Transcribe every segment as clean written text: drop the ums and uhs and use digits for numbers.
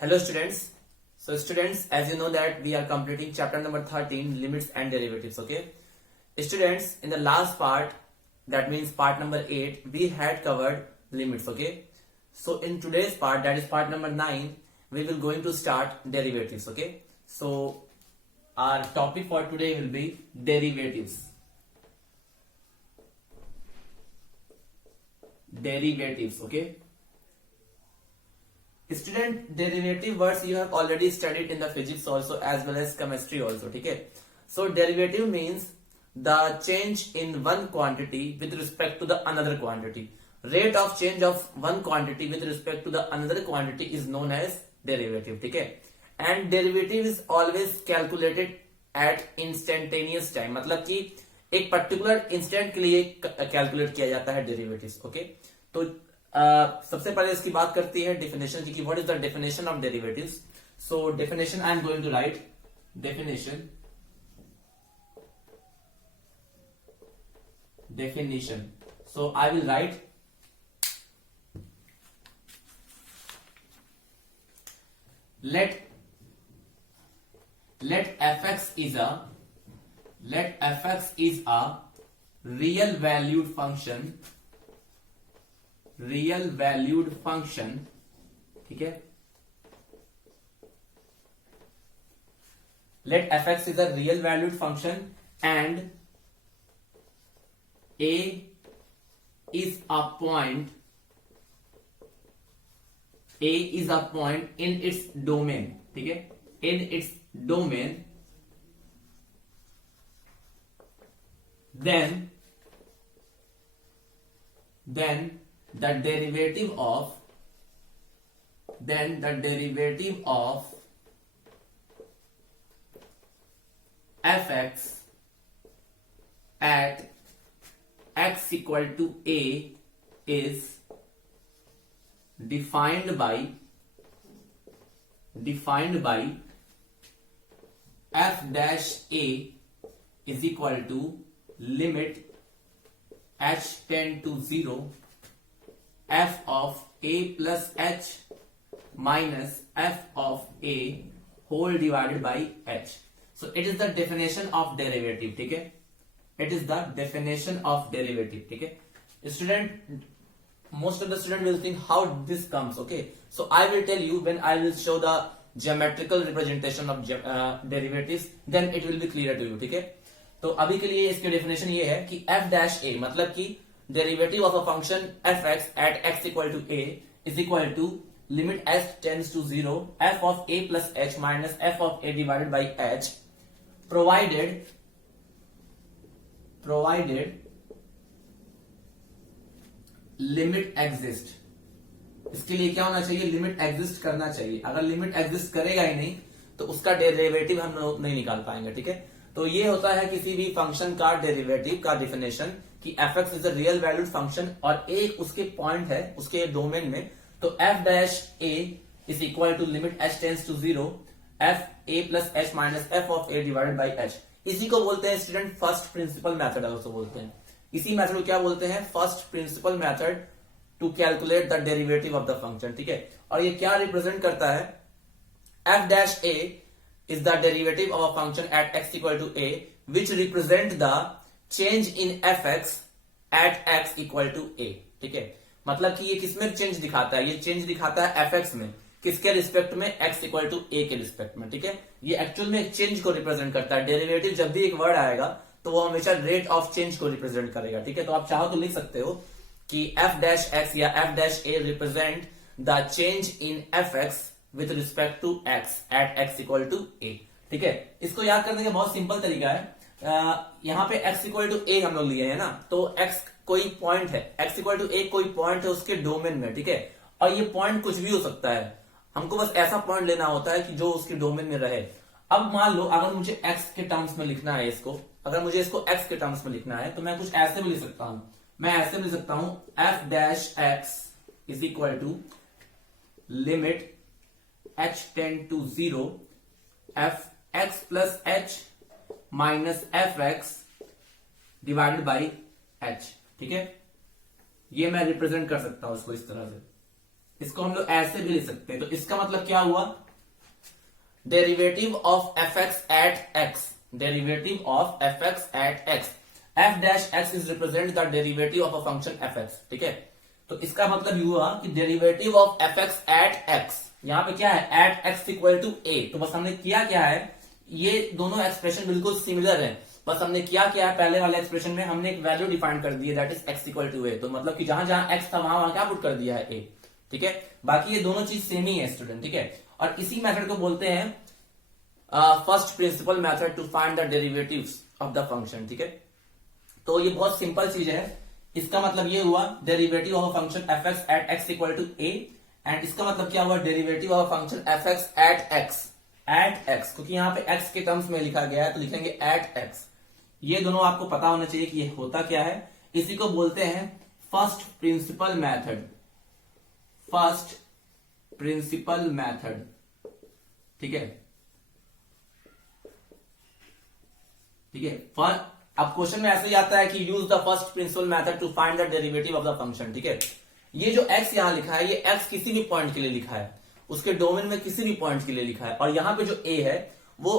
Hello students. So students, as you know that we are completing chapter number 13, limits and derivatives. Okay. Students, in the last part, that means part number 8, we had covered limits. Okay. So in today's part, that is part number 9, we will going to start derivatives. Okay. So our topic for today will be derivatives. Derivatives. Okay. Student, derivative words you have already studied in the physics also as well as chemistry also. Okay. So derivative means the change in one quantity with respect to the another quantity. Rate of change of one quantity with respect to the another quantity is known as derivative. Okay. And derivative is always calculated at instantaneous time. मतलब कि एक particular instant के लिए calculate किया जाता है derivatives. Okay. तो सबसे पहले इसकी बात करती है डेफिनेशन की, what is the definition of derivatives. So definition I am going to write definition. So I will write let fx is a real valued function, ठीक है. Let fx is a real valued function and a is a point in its domain, ठीक है, in its domain, then the derivative of fx at x equal to a is defined by f dash a is equal to limit h tend to 0 f of a plus h minus f of a whole divided by h. So it is the definition of derivative. ठीक है, it is the definition of derivative. ठीक है. Student, most of the student will think how this comes. Okay, so I will tell you when I will show the geometrical representation of derivatives, then it will be clear to you. ठीक है. तो अभी के लिए इसकी definition ये है कि f dash a मतलब कि derivative of a function fx at x equal to a is equal to limit h tends to 0 f of a plus h minus f of a divided by h provided limit exist. इसके लिए क्या होना चाहिए, limit exist करना चाहिए. अगर limit exist करेगा ही नहीं तो उसका डेरिवेटिव हम लोग नहीं निकाल पाएंगे. ठीक है. तो ये होता है किसी भी फंक्शन का डेरिवेटिव का डिफिनेशन कि fx is a real valued function और एक उसके पॉइंट है उसके डोमेन में. तो f dash a is equal to limit h tends to 0 f a plus h minus f of a divided by h. इसी को बोलते हैं student first principle method. also बोलते हैं इसी मेथड को क्या बोलते हैं, first principle method to calculate the derivative of the function. ठीक है. और ये क्या रिप्रेजेंट करता है, f dash a is the derivative of a function at x equal to a which represent the change in fx at x equal to a. ठीक है. मतलब कि ये किसमें चेंज दिखाता है, ये चेंज दिखाता है fx में, किसके रिस्पेक्ट में, x इक्वल टू a के रिस्पेक्ट में. ठीक है. ये एक्चुअल में चेंज को रिप्रेजेंट करता है. डेरिवेटिव जब भी एक वर्ड आएगा तो वो हमेशा रेट ऑफ चेंज को रिप्रेजेंट करेगा. ठीक है. तो आप चाहो तो लिख सकते हो कि f डैश x या f dash a represent the change in fx with respect to x at x equal to a. ठीक है. इसको याद करने का बहुत सिंपल तरीका है. यहाँ पे x इक्वल टू a हम लोग लिए हैं ना, तो x कोई पॉइंट है, x इक्वल टू a कोई पॉइंट है उसके डोमेन में. ठीक है. और ये पॉइंट कुछ भी हो सकता है, हमको बस ऐसा पॉइंट लेना होता है कि जो उसके डोमेन में रहे. अब मान लो अगर मुझे x के टर्म्स में लिखना है इसको, अगर मुझे इसको x के टर्म्स में लिखना है तो मैं कुछ ऐसे भी लिख सकता हूं. मैं ऐसे लिख सकता हूं f dash x is equal to limit h tend to 0 f x plus h minus f x divided by h. ठीक है. ये मैं रिप्रेजेंट कर सकता हूं इसको इस तरह से. इसको हम लोग ऐसे भी लिख सकते हैं। तो इसका मतलब क्या हुआ, derivative of f x at x, derivative of f x at x, f dash x is represent the derivative of a function f x. ठीक है, तो इसका मतलब ये हुआ कि derivative of f x at x, यहां पे क्या है, at x equal to a. तो बस हमने किया क्या है, ये दोनों एक्सप्रेशन बिल्कुल सिमिलर है, बस हमने क्या किया है, पहले वाले एक्सप्रेशन में हमने एक वैल्यू डिफाइन कर दी है, that is x equal to a. तो मतलब कि जहां जहां एक्स था वहां वहां क्या पुट कर दिया है, ए। ठीक है, बाकी ये दोनों चीज सेम ही है स्टूडेंट। ठीक है, और इसी मेथड को बोलते हैं first principle method to find the derivatives of the function. ठीक है, तो ये बहुत सिंपल चीज है। इसका मतलब ये हुआ derivative of a function f x at x equal to a, and इसका मतलब क्या हुआ, derivative of a function f x at x, at x, क्योंकि यहां पे एक्स के टर्म्स में लिखा गया है तो लिखेंगे एट एक्स। ये दोनों आपको पता होना चाहिए कि ये होता क्या है। इसी को बोलते हैं first principle method, first principle method. ठीक है, ठीक है, अब क्वेश्चन में ऐसे ही आता है कि use the first principle method to find the derivative of the function. ठीक है, ये जो x यहां लिखा है, ये x किसी भी पॉइंट के लिए लिखा है, उसके डोमेन में किसी भी पॉइंट के लिए लिखा है, और यहां पे जो a है वो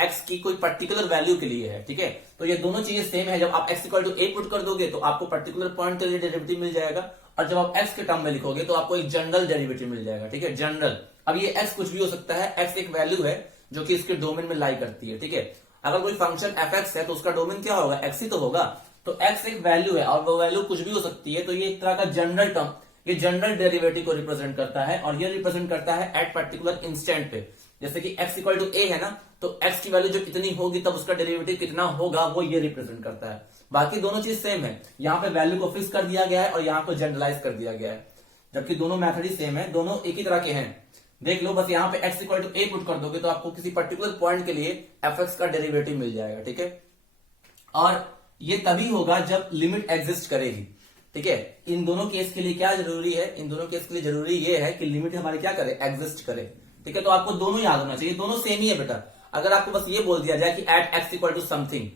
x की कोई पर्टिकुलर वैल्यू के लिए है। ठीक है, तो ये दोनों चीजें सेम है। जब आप x equal to a put कर दोगे तो आपको पर्टिकुलर पॉइंट के लिए डेरिवेटिव मिल जाएगा, और जब आप x के टर्म में लिखोगे तो आपको एक जनरल डेरिवेटिव मिल जाएगा। ठीक है, जनरल। अब ये x कुछ भी हो सकता है, x एक वैल्यू है जो कि इसके डोमेन में लाई करती है। ठीक है, अगर कोई फंक्शन एफ एक्स है तो उसका डोमेन क्या होगा, एक्स ही तो होगा। तो एक्स एक वैल्यू है और वो वैल्यू कुछ भी हो सकती है, तो ये एक तरह का जनरल टर्म, ये जनरल डेरिवेटिव को रिप्रेजेंट करता है, और ये रिप्रेजेंट करता है एट पर्टिकुलर इंस्टेंट पे। जैसे कि x इक्वल टू ए है ना, तो x की वैल्यू जब इतनी होगी तब उसका डेरिवेटिव कितना होगा, वो ये रिप्रेजेंट करता है। बाकी दोनों चीज सेम है, यहाँ पे वैल्यू को फिक्स कर दिया गया है और यहाँ पे जनरलाइज कर दिया गया है, जबकि दोनों मेथड ही सेम है, दोनों एक ही तरह के हैं। देख लो, बस यहाँ पे x equal to a put कर दोगे तो आपको किसी पर्टिकुलर पॉइंट के लिए एफ एक्स का डेरिवेटिव मिल जाएगा। ठीक है, और ये तभी होगा जब लिमिट एग्जिस्ट करेगी। ठीक है, इन दोनों केस के लिए क्या जरूरी है, इन दोनों केस के लिए जरूरी ये है कि लिमिट हमारी क्या करे, एग्जिस्ट करे। ठीक है, तो आपको दोनों याद होना चाहिए, दोनों सेम ही है बेटा। अगर आपको बस ये बोल दिया जाए कि at x equal to something,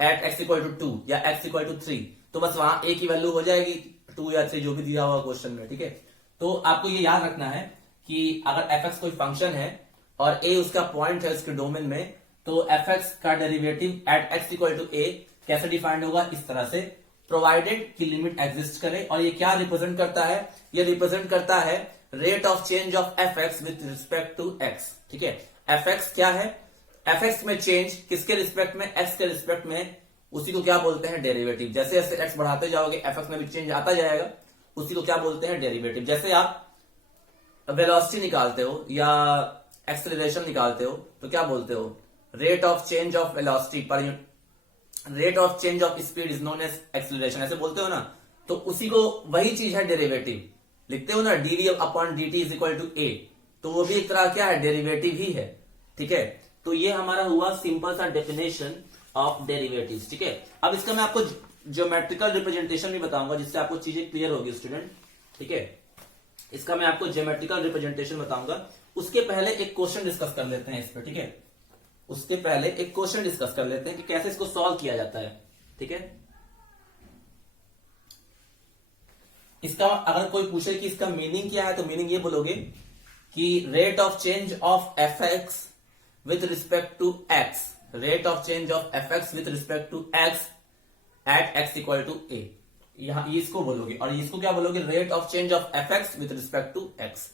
at x equal to 2 या एक्स इक्वल टू 3, तो बस वहां ए की वैल्यू हो जाएगी 2 या 3 जो भी दिया हुआ क्वेश्चन में। ठीक है, तो आपको ये याद रखना है कि अगर एफ एक्स कोई फंक्शन है और ए उसका पॉइंट है उसके डोमेन में, तो एफ एक्स का derivative at x equal to a कैसे डिफाइंड होगा, इस तरह से, प्रोवाइडेड कि लिमिट एग्जिस्ट करे। और ये क्या रिप्रेजेंट करता है, ये रिप्रेजेंट करता है rate of change of f x with respect to x. ठीक है, एफ एक्स क्या है, एफ एक्स में चेंज किसके रिस्पेक्ट में, एक्स के रिस्पेक्ट में, उसी को क्या बोलते हैं, डेरिवेटिव। जैसे जैसे एक्स बढ़ाते जाओगे एफ एक्स में भी चेंज आता जाएगा, उसी को क्या बोलते हैं, डेरिवेटिव। जैसे आप वेलोसिटी निकालते हो या एक्सेलरेशन निकालते हो तो क्या बोलते हो, rate of change of velocity पर rate of change of speed is known as acceleration, ऐसे बोलते हो ना। तो उसी को, वही चीज है डेरिवेटिव, लिखते हो ना d v upon d t is equal to a, तो वो भी एक तरह क्या है, डेरिवेटिव ही है। ठीक है, तो ये हमारा हुआ सिंपल सा डेफिनेशन ऑफ डेरिवेटिव। ठीक है, अब इसका मैं आपको ज्योमेट्रिकल रिप्रेजेंटेशन भी बताऊंगा जिससे आपको चीजें क्लियर होगी स्टूडेंट। ठीक है, इसका मैं आपको ज्योमेट्रिकल रिप्रेजेंटेशन बताऊंगा। उसके पहले एक क्वेश्चन डिस्कस कर लेते हैं इस पर। ठीक है, उसके पहले एक क्वेश्चन डिस्कस कर लेते हैं कि कैसे इसको सॉल्व किया जाता है। ठीक है, इसका अगर कोई पूछे कि इसका मीनिंग क्या है, तो मीनिंग ये बोलोगे कि rate of change of f x with respect to x, rate of change of f x with respect to x at x equal to a, यहां इसको बोलोगे। और इसको क्या बोलोगे, rate of change of f x with respect to x.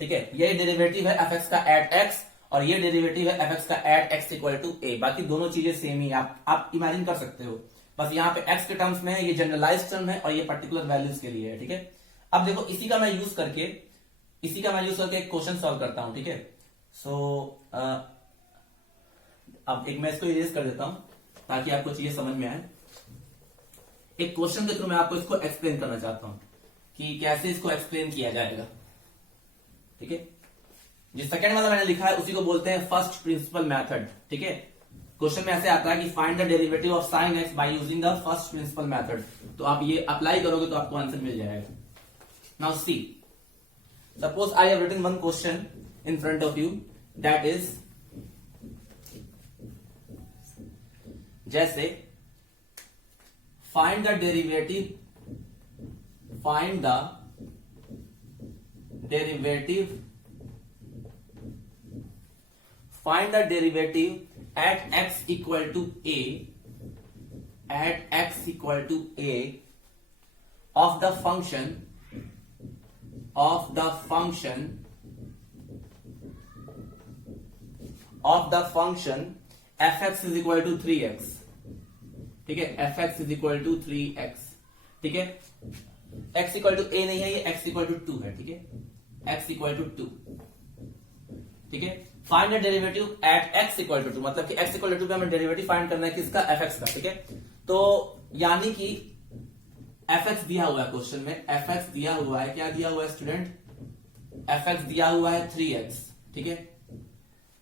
ठीक है, ये डेरिवेटिव है एफ एक्स का एट एक्स, और ये डेरिवेटिव है एफ एक्स का at x equal to a. बाकी दोनों चीजें सेम ही, आप इमेजिन कर सकते हो, बस यहाँ पे एक्स के टर्म्स में है, ये जनरलाइज टर्म है, और ये पर्टिकुलर वैल्यूज के लिए है। ठीक है, अब देखो इसी का मैं यूज करके एक क्वेश्चन सॉल्व करता हूं। ठीक है, सो अब एक मैं इसको इरेज कर देता हूं ताकि आपको चीजें समझ में आए। एक क्वेश्चन के थ्रू मैं आपको इसको एक्सप्लेन करना चाहता हूं कि कैसे इसको एक्सप्लेन किया जाएगा। ठीक है, जो सेकंड वाला मैंने लिखा है उसी को बोलते हैं फर्स्ट प्रिंसिपल मेथड। ठीक है, क्वेश्चन में ऐसे आता है कि find the derivative of sine x by using the first principle method. तो आप ये अप्लाई करोगे तो आपको आंसर मिल जाएगा। Now see, suppose I have written one question in front of you, that is जैसे find the derivative, find the derivative at x equal to a, at x equal to a of the function fx is equal to 3x, ठीक है, fx is equal to 3x, ठीक है, x equal to a नहीं है, ये x equal to 2 है, ठीक है, x equal to 2, ठीक है। Find the derivative at x equal to 2, मतलब कि x इक्वल टू 2 पे हमें डेरिवेटिव फाइंड करना है किसका, fx का, ठीक है। तो यानी कि fx दिया हुआ है क्वेश्चन में, fx दिया हुआ है, क्या दिया हुआ है स्टूडेंट, fx दिया हुआ है 3x, ठीक है।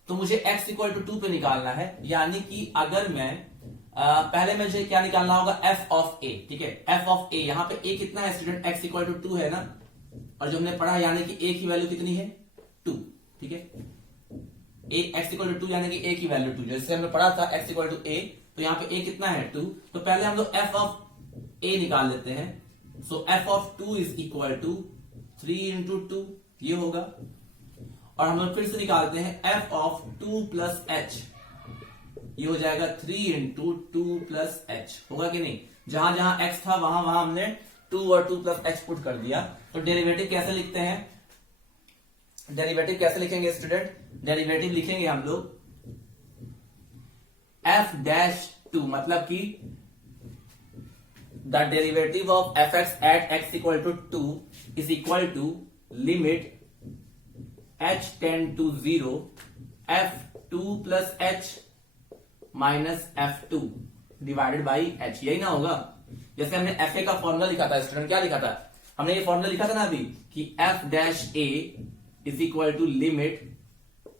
तो मुझे x इक्वल टू 2 पे निकालना है, यानी कि अगर मैं पहले मुझे क्या निकालना होगा, f ऑफ a, ठीक है, f ऑफ a, यहां पे a कितना है स्टूडेंट, x इक्वल टू 2 है ना, और जो हमने पढ़ा यानी कि a की वैल्यू कितनी है 2, ठीक है, x इक्वल टू 2 यानी कि a की वैल्यू 2, जैसे हमने पढ़ा था x इक्वल टू a, तो यहाँ पे a कितना है 2, तो पहले हम लोग f ऑफ a निकाल लेते हैं। So f of 2 is equal to 3 into 2, ये होगा, और हम लोग फिर से निकालते हैं f ऑफ 2 प्लस h, ये हो जाएगा 3 इंटू 2 प्लस h, होगा कि नहीं, जहां जहां x था वहां वहां हमने 2 और 2 प्लस h पुट कर दिया। तो डेरिवेटिव कैसे लिखते हैं, डेरिवेटिव कैसे लिखेंगे स्टूडेंट, डेरिवेटिव लिखेंगे हम लोग f डैश 2, मतलब कि the derivative of fx at x equal to 2 is equal to limit h tend to 0 f2 plus h minus f2 divided by h, यही ना होगा। जैसे हमने fa का फॉर्मूला लिखा था स्टूडेंट, क्या लिखा था हमने, ये फॉर्मूला लिखा था ना अभी कि f dash a is equal to limit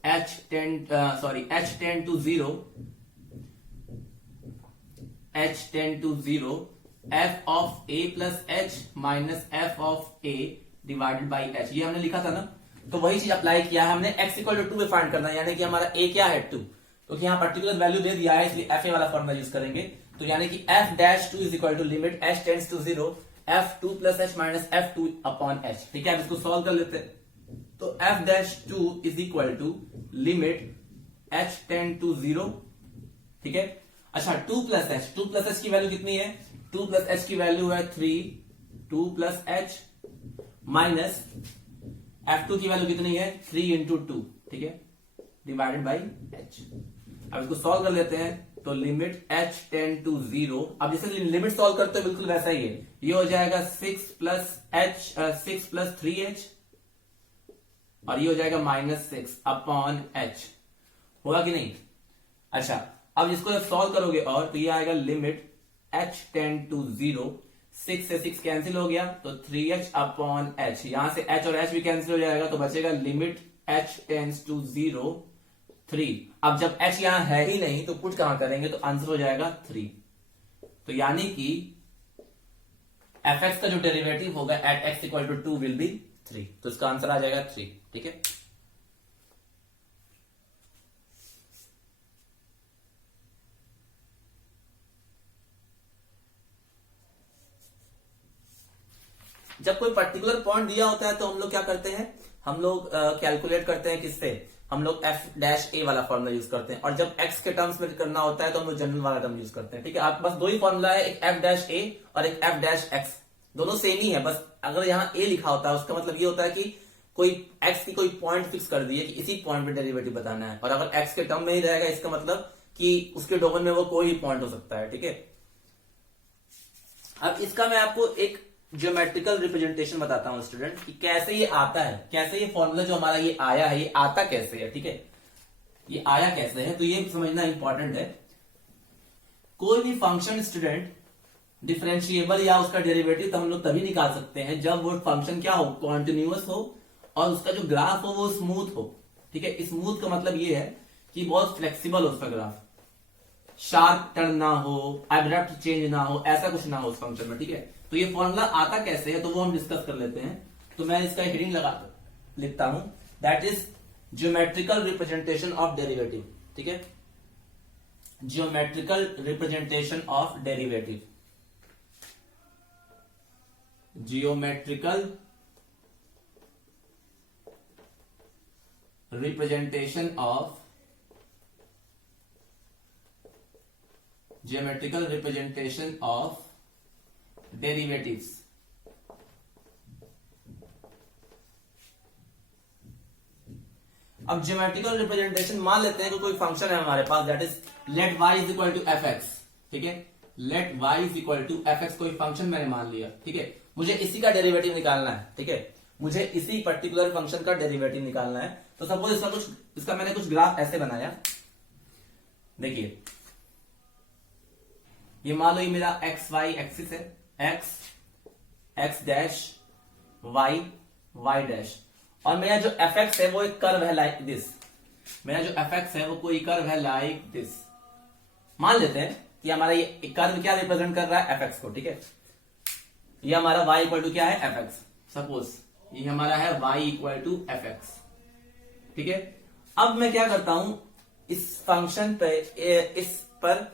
h tend to 0 f of a plus h minus f of a divided by h, ये हमने लिखा था ना। तो वही चीज अप्लाई किया है हमने, x इक्वल टू 2 पे फाइंड करना है, यानी कि हमारा a क्या है 2, क्योंकि यहाँ पर्टिकुलर वैल्यू दे दिया है इसलिए fa वाला फॉर्मूला यूज करेंगे। तो यानी कि f dash 2 is equal to limit h tends to 0 f2 plus h minus f2 upon h, ठीक है। अब इसको सॉल्व कर लेते हैं, तो f dash 2 is equal to limit h tend to 0, ठीक है। अच्छा 2 प्लस h की वैल्यू कितनी है, 2 प्लस h की वैल्यू है 3, 2 प्लस h माइनस f2 की वैल्यू कितनी है 3 इंटू 2, ठीक है, डिवाइडेड बाई h। अब इसको सॉल्व कर लेते हैं, तो लिमिट h टेंड टू 0, अब जैसे लिमिट सॉल्व करते हैं बिल्कुल वैसा ही है, ये हो जाएगा 6 प्लस 3h, और ये हो जाएगा माइनस 6 अपॉन h, होगा कि नहीं। अच्छा अब इसको जब सॉल्व करोगे और, तो ये आएगा लिमिट h टेंड टू 0, 6 से 6 कैंसिल हो गया, तो 3h अपॉन h, यहां से h और h भी कैंसिल हो जाएगा, तो बचेगा लिमिट h टेंड्स टू 0 3। अब जब h यहां है ही नहीं तो कुछ कहां करेंगे, तो आंसर हो जाएगा 3। तो यानी कि fx का जो डेरिवेटिव होगा at x equal to 2 will be 3, तो इसका आंसर आ जाएगा 3, ठीक है। जब कोई पर्टिकुलर पॉइंट दिया होता है तो हम लोग क्या करते हैं, हम लोग कैलकुलेट करते हैं किससे, हम लोग f डैश a वाला फॉर्मूला यूज करते हैं, और जब x के टर्म्स में करना होता है तो हम लोग जनरल वाला टर्म यूज करते हैं, ठीक है। आपके पास दो ही फॉर्मूला है, एक f डैश a और एक f डैश x, दोनों सेम ही है, बस अगर यहाँ a लिखा होता है उसका मतलब ये होता है कि कोई x की कोई पॉइंट फिक्स कर दिए कि इसी पॉइंट पे डेरिवेटिव बताना है, और अगर x के टर्म में ही रहेगा इसका मतलब कि उसके डोमेन में वो कोई भी पॉइंट हो सकता है, ठीक है। अब इसका मैं आपको एक ज्योमेट्रिकल रिप्रेजेंटेशन बताता हूं स्टूडेंट कि कैसे ये आता है, कैसे ये फॉर्मूला जो हमारा ये आया है ये आता कैसे है, ठीक है, ये आया कैसे है, तो ये समझना इंपॉर्टेंट है। कोई भी फंक्शन स्टूडेंट डिफरेंशिएबल या उसका डेरिवेटिव तो हम लोग तभी निकाल सकते हैं जब वो फंक्शन क्या हो, कॉन्टिन्यूअस हो, और उसका जो ग्राफ हो वो स्मूथ हो, ठीक है। स्मूथ का मतलब ये है कि बहुत फ्लेक्सिबल हो उसका ग्राफ, शार्प टर्न ना हो, एब्रप्ट चेंज ना हो, ऐसा कुछ ना हो उस फंक्शन में, ठीक है। तो ये फॉर्मूला आता कैसे है तो वो हम डिस्कस कर लेते हैं। तो मैं इसका हेडिंग लिखता हूं, that is geometrical representation of derivative, ठीक है, geometrical representation of derivative, geometrical representation of geometrical representation of derivatives. अब ज्योमेट्रिकल रिप्रेजेंटेशन मान लेते हैं कि कोई फंक्शन है हमारे पास, that is let y is equal to f x, ठीक है, let y is equal to f x कोई फंक्शन मैंने मान लिया, ठीक है, मुझे इसी का डेरिवेटिव निकालना है, ठीक है, मुझे इसी पर्टिकुलर फंक्शन का डेरिवेटिव निकालना है। तो सपोज इसका मैंने कुछ ग्राफ ऐसे बनाया, देखिए ये मान लो ये मेरा एक्स वाई एक्सिस है, एक्स डैश वाई डैश, और मेरा जो एफ एक्स है वो एक कर्व है लाइक दिस, मेरा जो एफ एक्स है वो कोई कर्व है लाइक दिस। मान लेते हैं कि हमारा ये कर्व क्या रिप्रेजेंट कर रहा है, एफ एक्स को, ठीक है, ये हमारा y इक्वल टू क्या है, एफ एक्स, सपोज ये हमारा है y equal to f x, ठीक है। अब मैं क्या करता हूं, इस फंक्शन पे इस पर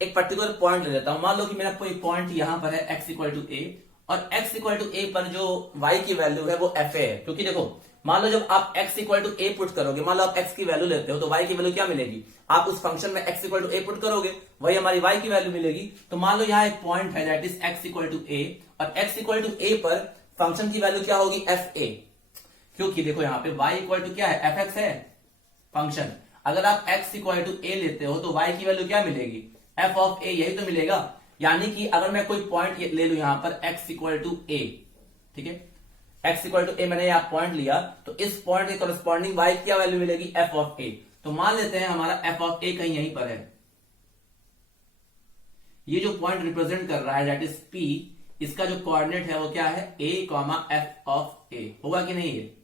एक पर्टिकुलर पॉइंट ले लेता हूं। मान लो कि मेरा कोई पॉइंट यहां पर है x इक्वल टू ए, और x इक्वल टू ए पर जो y की वैल्यू है वो fa है, क्योंकि देखो मान लो जब आप x equal to a put करोगे, मान लो आप x की वैल्यू लेते हो तो y की वैल्यू क्या मिलेगी, आप उस फंक्शन में x equal to a put करोगे, वही हमारी y की वैल्यू मिलेगी। तो मान लो यहाँ एक पॉइंट है that is x equal to a, और x इक्वल टू ए पर फंक्शन की वैल्यू क्या होगी, fa, क्योंकि देखो यहाँ पे y इक्वल टू क्या है, एफ एक्स है फंक्शन, अगर आप x इक्वल टू ए लेते हो तो y की वैल्यू क्या मिलेगी, f ऑफ a, यही तो मिलेगा। यानी कि अगर मैं कोई पॉइंट ले लू यहां पर x इक्वल टू ए, ठीक है, x इक्वल टू ए मैंने यहां पॉइंट लिया, तो इस पॉइंट के करस्पॉन्डिंग y की क्या वैल्यू मिलेगी, f ऑफ a। तो मान लेते हैं हमारा f ऑफ a कहीं यहीं पर है, ये जो पॉइंट रिप्रेजेंट कर रहा है दैट इज p, इसका जो कोऑर्डिनेट है वो क्या है, a f ऑफ a, होगा कि नहीं, ये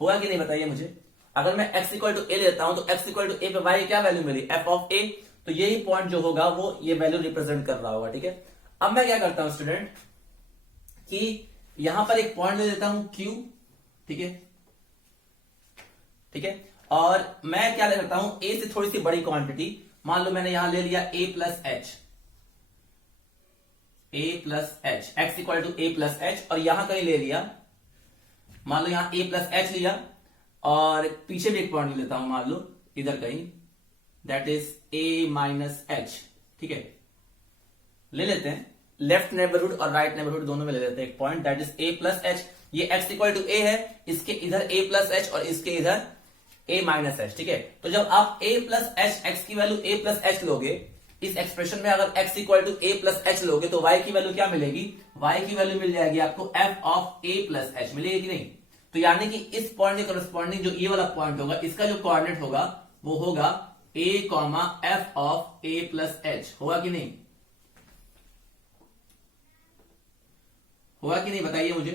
होगा कि नहीं बताइए मुझे। अगर मैं x इक्वल टू ए लेता हूं तो x इक्वल टू ए पे y क्या वैल्यू मिली, f ऑफ a, तो यही पॉइंट जो होगा वो ये वैल्यू रिप्रेजेंट कर रहा होगा, ठीक है। अब मैं क्या करता हूं स्टूडेंट कि यहां पर एक पॉइंट ले लेता हूं Q, ठीक है, ठीक है, और मैं क्या ले लेता हूं, a से थोड़ी सी बड़ी क्वांटिटी, मान लो मैंने यहां ले लिया a plus h, x equal to a plus h, और यहां कहीं ले लिया, मान लो यहां a प्लस एच लिया, और पीछे भी एक पॉइंट ले लेता हूं, मान लो इधर कहीं, that is a minus H, ठीक है, ले लेते हैं लेफ्ट नेबरहुड और राइट नेबरहुड दोनों में ले लेते हैं एक point that is a plus H, ये x इक्वल टू a है, इसके इधर a प्लस एच और इसके इधर a माइनस एच, ठीक है। तो जब आप a प्लस एच, x की वैल्यू a प्लस एच लोगे, इस एक्सप्रेशन में अगर x equal to a plus h लोगे तो y की वैल्यू क्या मिलेगी, y की वैल्यू मिल जाएगी आपको f of a plus H, मिलेगी कि नहीं। तो यानी कि इस पॉइंट के करस्पॉन्डिंग जो ये वाला पॉइंट होगा, इसका जो कोऑर्डिनेट होगा वो होगा a f of a plus H, होगा कि नहीं, होगा कि नहीं बताइए मुझे।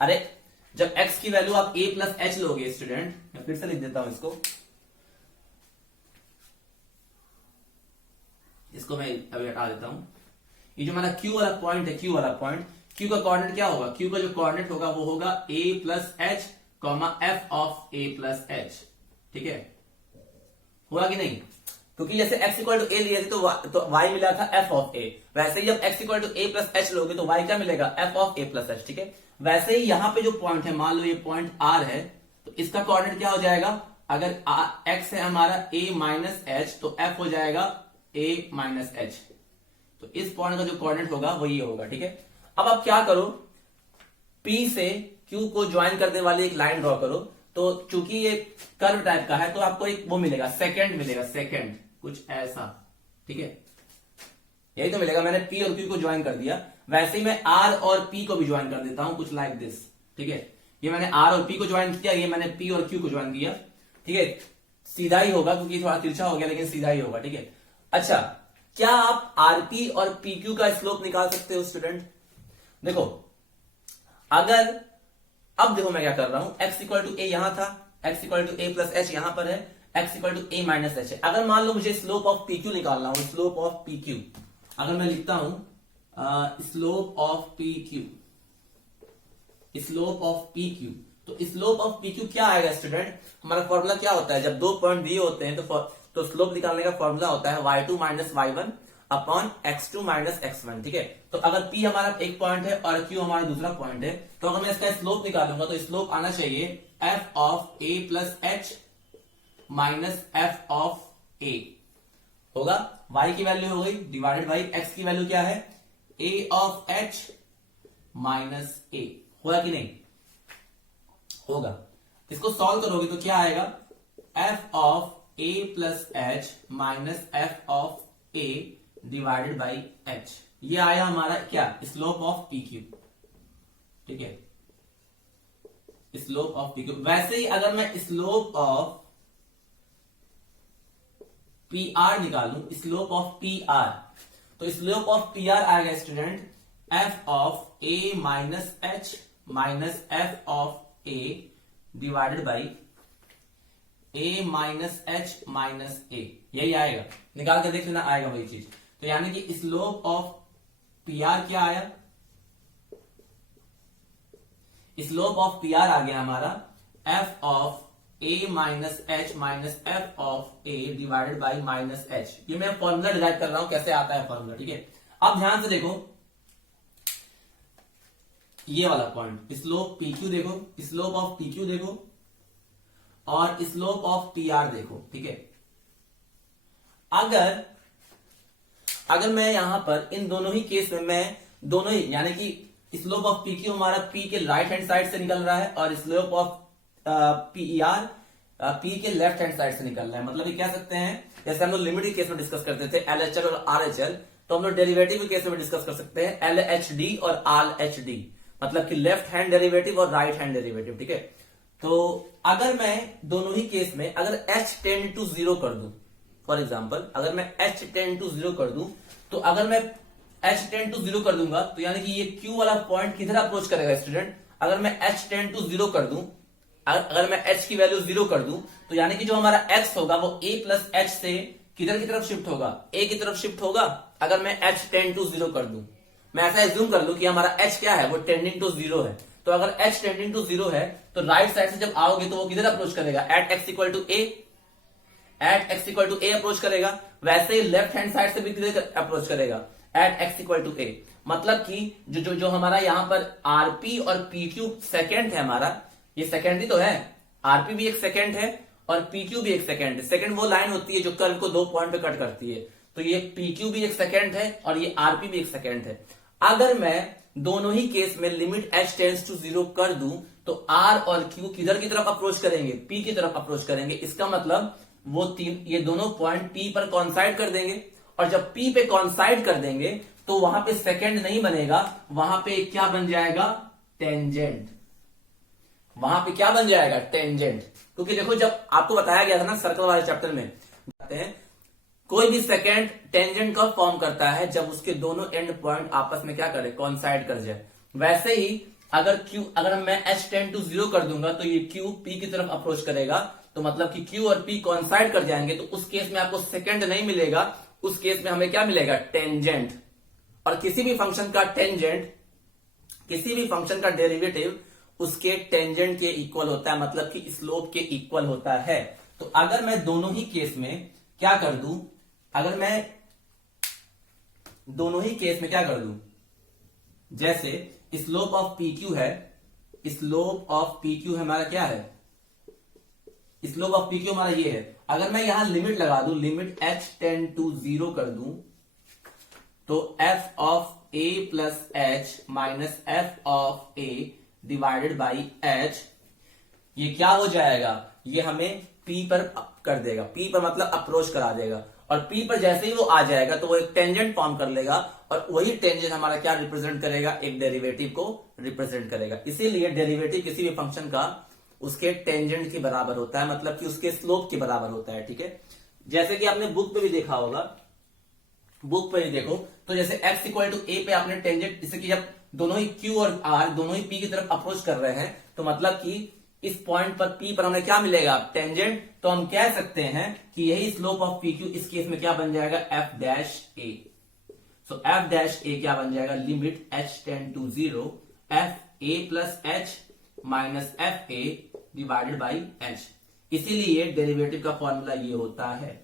अरे जब x की वैल्यू आप a प्लस एच लोगे स्टूडेंट, मैं फिर से लिख देता हूं इसको मैं अभी हटा देता हूं। ये जो हमारा q वाला पॉइंट है, q वाला पॉइंट, q का कोऑर्डिनेट क्या होगा, q का जो कोऑर्डिनेट होगा वो होगा a plus H f of a plus h, ठीक है, होगा कि नहीं। क्योंकि जैसे x इक्वल टू ए लिए थे तो y मिला था f ऑफ a, वैसे ही जब x equal to a plus h लोगे तो y क्या मिलेगा, f of a plus h, ठीक है। वैसे ही यहां पे जो पॉइंट है, मान लो ये पॉइंट r है, तो इसका कोऑर्डिनेट क्या हो जाएगा, अगर x है हमारा a माइनस एच तो f हो जाएगा a माइनस एच, तो इस पॉइंट का जो कोऑर्डिनेट होगा वो ये होगा, ठीक है। अब आप क्या करो, P से Q को ज्वाइन करने वाली एक लाइन ड्रॉ करो, तो चूंकि ये कर्व टाइप का है तो आपको एक वो मिलेगा, सेकंड मिलेगा, सेकंड कुछ ऐसा, ठीक है, यही तो मिलेगा। मैंने P और Q को ज्वाइन कर दिया, वैसे ही मैं R और P को भी ज्वाइन कर देता हूं, कुछ लाइक दिस, ठीक है। ये मैंने R और P को ज्वाइन किया, ये मैंने P और Q को ज्वाइन किया, ठीक है, सीधा ही होगा क्योंकि थोड़ा तिरछा हो गया लेकिन सीधा ही होगा, ठीक है। अच्छा, क्या आप RP और PQ का स्लोप निकाल सकते हो स्टूडेंट। देखो अगर, अब देखो मैं क्या कर रहा हूं, x इक्वल टू ए यहां था, x equal to a plus h यहां पर है, x equal to a minus h है। अगर मान लो मुझे स्लोप ऑफ PQ निकालना हो, स्लोप ऑफ PQ, अगर मैं लिखता हूं slope of PQ, slope of PQ, तो स्लोप ऑफ PQ क्या आएगा स्टूडेंट, हमारा फॉर्मूला क्या होता है, जब दो पॉइंट दिए होते हैं तो स्लोप निकालने का फॉर्मूला होता है y2 minus y1 upon x2 minus x1, ठीक है। तो अगर p हमारा एक पॉइंट है और q हमारा दूसरा पॉइंट है, तो अगर मैं इसका स्लोप निकालूंगा तो स्लोप आना चाहिए f of a plus h minus f of a होगा। y की वैल्यू हो गई डिवाइडेड बाई x की वैल्यू क्या है, a of h minus a, होगा कि नहीं, होगा। इसको सॉल्व करोगे तो क्या आएगा, f of a plus h minus f of a divided by h, ये आया हमारा क्या, स्लोप ऑफ PQ, ठीक है, स्लोप ऑफ PQ। वैसे ही अगर मैं स्लोप ऑफ PR निकालूं, स्लोप ऑफ PR, तो स्लोप ऑफ PR आएगा student f of a minus h minus f of a divided by a minus h minus a, यही आएगा। निकाल के देख लेना, आएगा वही चीज। तो यानी कि स्लोप ऑफ PR क्या आया, स्लोप ऑफ PR आ गया हमारा f of a minus h minus f of a divided by minus h। ये मैं फॉर्मूला डिराइव कर रहा हूं, कैसे आता है फॉर्मूला, ठीक है। अब ध्यान से देखो ये वाला पॉइंट, स्लोप PQ देखो, स्लोप ऑफ PQ देखो और स्लोप ऑफ PR देखो, ठीक है। अगर मैं यहां पर इन दोनों ही केस में मैं दोनों ही, यानी कि स्लोप ऑफ PQ हमारा P के राइट हैंड साइड से निकल रहा है और स्लोप ऑफ PR P के लेफ्ट हैंड साइड से निकल रहा है, मतलब ये कह सकते हैं, जैसे हम लोग लिमिट के केस में डिस्कस करते थे LHL और RHL, तो हम लोग डेरिवेटिव के केस में डिस्कस कर सकते हैं LHD और RHD, मतलब कि लेफ्ट हैंड डेरिवेटिव और राइट हैंड डेरिवेटिव, ठीक है। तो अगर मैं दोनों ही केस में अगर h टेंड टू 0 कर दूं, फॉर एग्जाम्पल अगर मैं h टेंड टू 0 कर दूं, तो अगर मैं h टेंड टू 0 कर दूंगा तो यानी कि ये Q वाला पॉइंट किधर अप्रोच करेगा स्टूडेंट, अगर मैं h टेंड टू 0 कर दूं, अगर मैं h की वैल्यू 0 कर दूं, तो यानी कि जो हमारा x होगा वो a प्लस h से किधर की तरफ शिफ्ट होगा, a की तरफ शिफ्ट होगा। अगर मैं h टेंड टू 0 कर दूं, मैं ऐसा एज्यूम कर लूं कि हमारा h क्या है, वो टेंडिंग टू 0 है, तो अगर h टेंडिंग टू 0 है तो राइट साइड से जब आओगे तो वो किधर अप्रोच करेगा, at x equal to a, at x equal to a approach करेगा। वैसे ही लेफ्ट हैंड साइड से भी किधर अप्रोच करेगा, at x equal to a। मतलब कि जो हमारा यहाँ पर rp और pq सेकेंड है, हमारा ये सेकेंडरी तो है, rp भी एक सेकेंड है और pq भी एक सेकेंड है। सेकेंड वो लाइन होती है जो कर्व को 2 पॉइंट पे कट करती है, तो ये pq भी एक सेकेंड है और ये rp भी एक सेकेंड है। अगर मैं दोनों ही केस में लिमिट h टेंड्स टू 0 कर दूं, तो r और q किधर की तरफ अप्रोच करेंगे, p की तरफ अप्रोच करेंगे। इसका मतलब वो ये दोनों पॉइंट p पर कॉन्साइड कर देंगे, और जब p पे कॉन्साइड कर देंगे तो वहां पे सेकेंड नहीं बनेगा, वहां पे क्या बन जाएगा, टेंजेंट। वहां पे क्या बन जाएगा, टेंजेंट। क्योंकि देखो जब आपको बताया गया था ना सर्कल वाले चैप्टर में, जाते हैं कोई भी सेकेंड टेंजेंट कब फॉर्म करता है, जब उसके दोनों एंड पॉइंट आपस में क्या करे, कॉन्साइड कर जाए। वैसे ही अगर मैं h टेंड टू 0 कर दूंगा तो ये q p की तरफ अप्रोच करेगा, तो मतलब कि q और p कॉन्साइड कर जाएंगे, तो उस केस में आपको सेकेंड नहीं मिलेगा, उस केस में हमें क्या मिलेगा, टेंजेंट। और किसी भी फंक्शन का टेंजेंट, किसी भी फंक्शन का डेरिवेटिव उसके टेंजेंट के इक्वल होता है, मतलब कि स्लोप के इक्वल होता है। तो अगर मैं दोनों ही केस में क्या कर दूं, अगर मैं दोनों ही केस में क्या कर दूं, जैसे स्लोप ऑफ PQ है, स्लोप ऑफ PQ हमारा क्या है, स्लोप ऑफ PQ हमारा ये है। अगर मैं यहां लिमिट लगा दूं, लिमिट h टेंड टू 0 कर दूं, तो f of a plus h minus f of a divided by h, ये क्या हो जाएगा, ये हमें p पर कर देगा, p पर मतलब अप्रोच करा देगा, और p पर जैसे ही वो आ जाएगा तो वो एक टेंजेंट फॉर्म कर लेगा, और वही टेंजेंट हमारा क्या रिप्रेजेंट करेगा, एक डेरिवेटिव को रिप्रेजेंट करेगा। इसीलिए डेरिवेटिव किसी भी फंक्शन का उसके टेंजेंट के बराबर होता है, मतलब कि उसके स्लोप के बराबर होता है, ठीक है। जैसे कि आपने बुक पे भी देखा होगा, बुक पे भी देखो तो जैसे x इक्वल टू a पे आपने टेंजेंट, जैसे कि जब दोनों ही q और r दोनों ही p की तरफ अप्रोच कर रहे हैं, तो मतलब कि इस पॉइंट पर p पर हमें क्या मिलेगा, टेंजेंट। तो हम कह सकते हैं कि यही स्लोप ऑफ PQ इस केस में क्या बन जाएगा, f dash a। So f dash a क्या बन जाएगा, limit h tend to 0 f a plus h minus f a divided by h। इसीलिए डेरिवेटिव का फॉर्मूला ये होता है।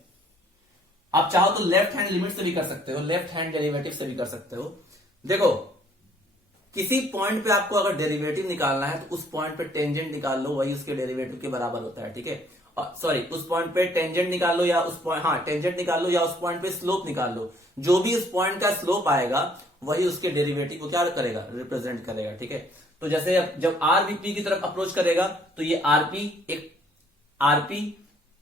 आप चाहो तो लेफ्ट हैंड लिमिट से भी कर सकते हो, लेफ्ट हैंड डेरिवेटिव से भी कर सकते हो। देखो किसी पॉइंट पे आपको अगर डेरिवेटिव निकालना है तो उस पॉइंट पे टेंजेंट निकाल लो, वही उसके डेरिवेटिव के बराबर होता है, ठीक है। सॉरी, उस पॉइंट पे टेंजेंट निकाल लो या उस पॉइंट, हाँ टेंजेंट निकाल लो या उस पॉइंट पे स्लोप निकाल लो। जो भी उस पॉइंट का स्लोप आएगा वही उसके डेरिवेटिव को क्या करेगा, रिप्रेजेंट करेगा, ठीक है। तो जैसे जब आर भी पी की तरफ अप्रोच करेगा तो ये आरपी एक आरपी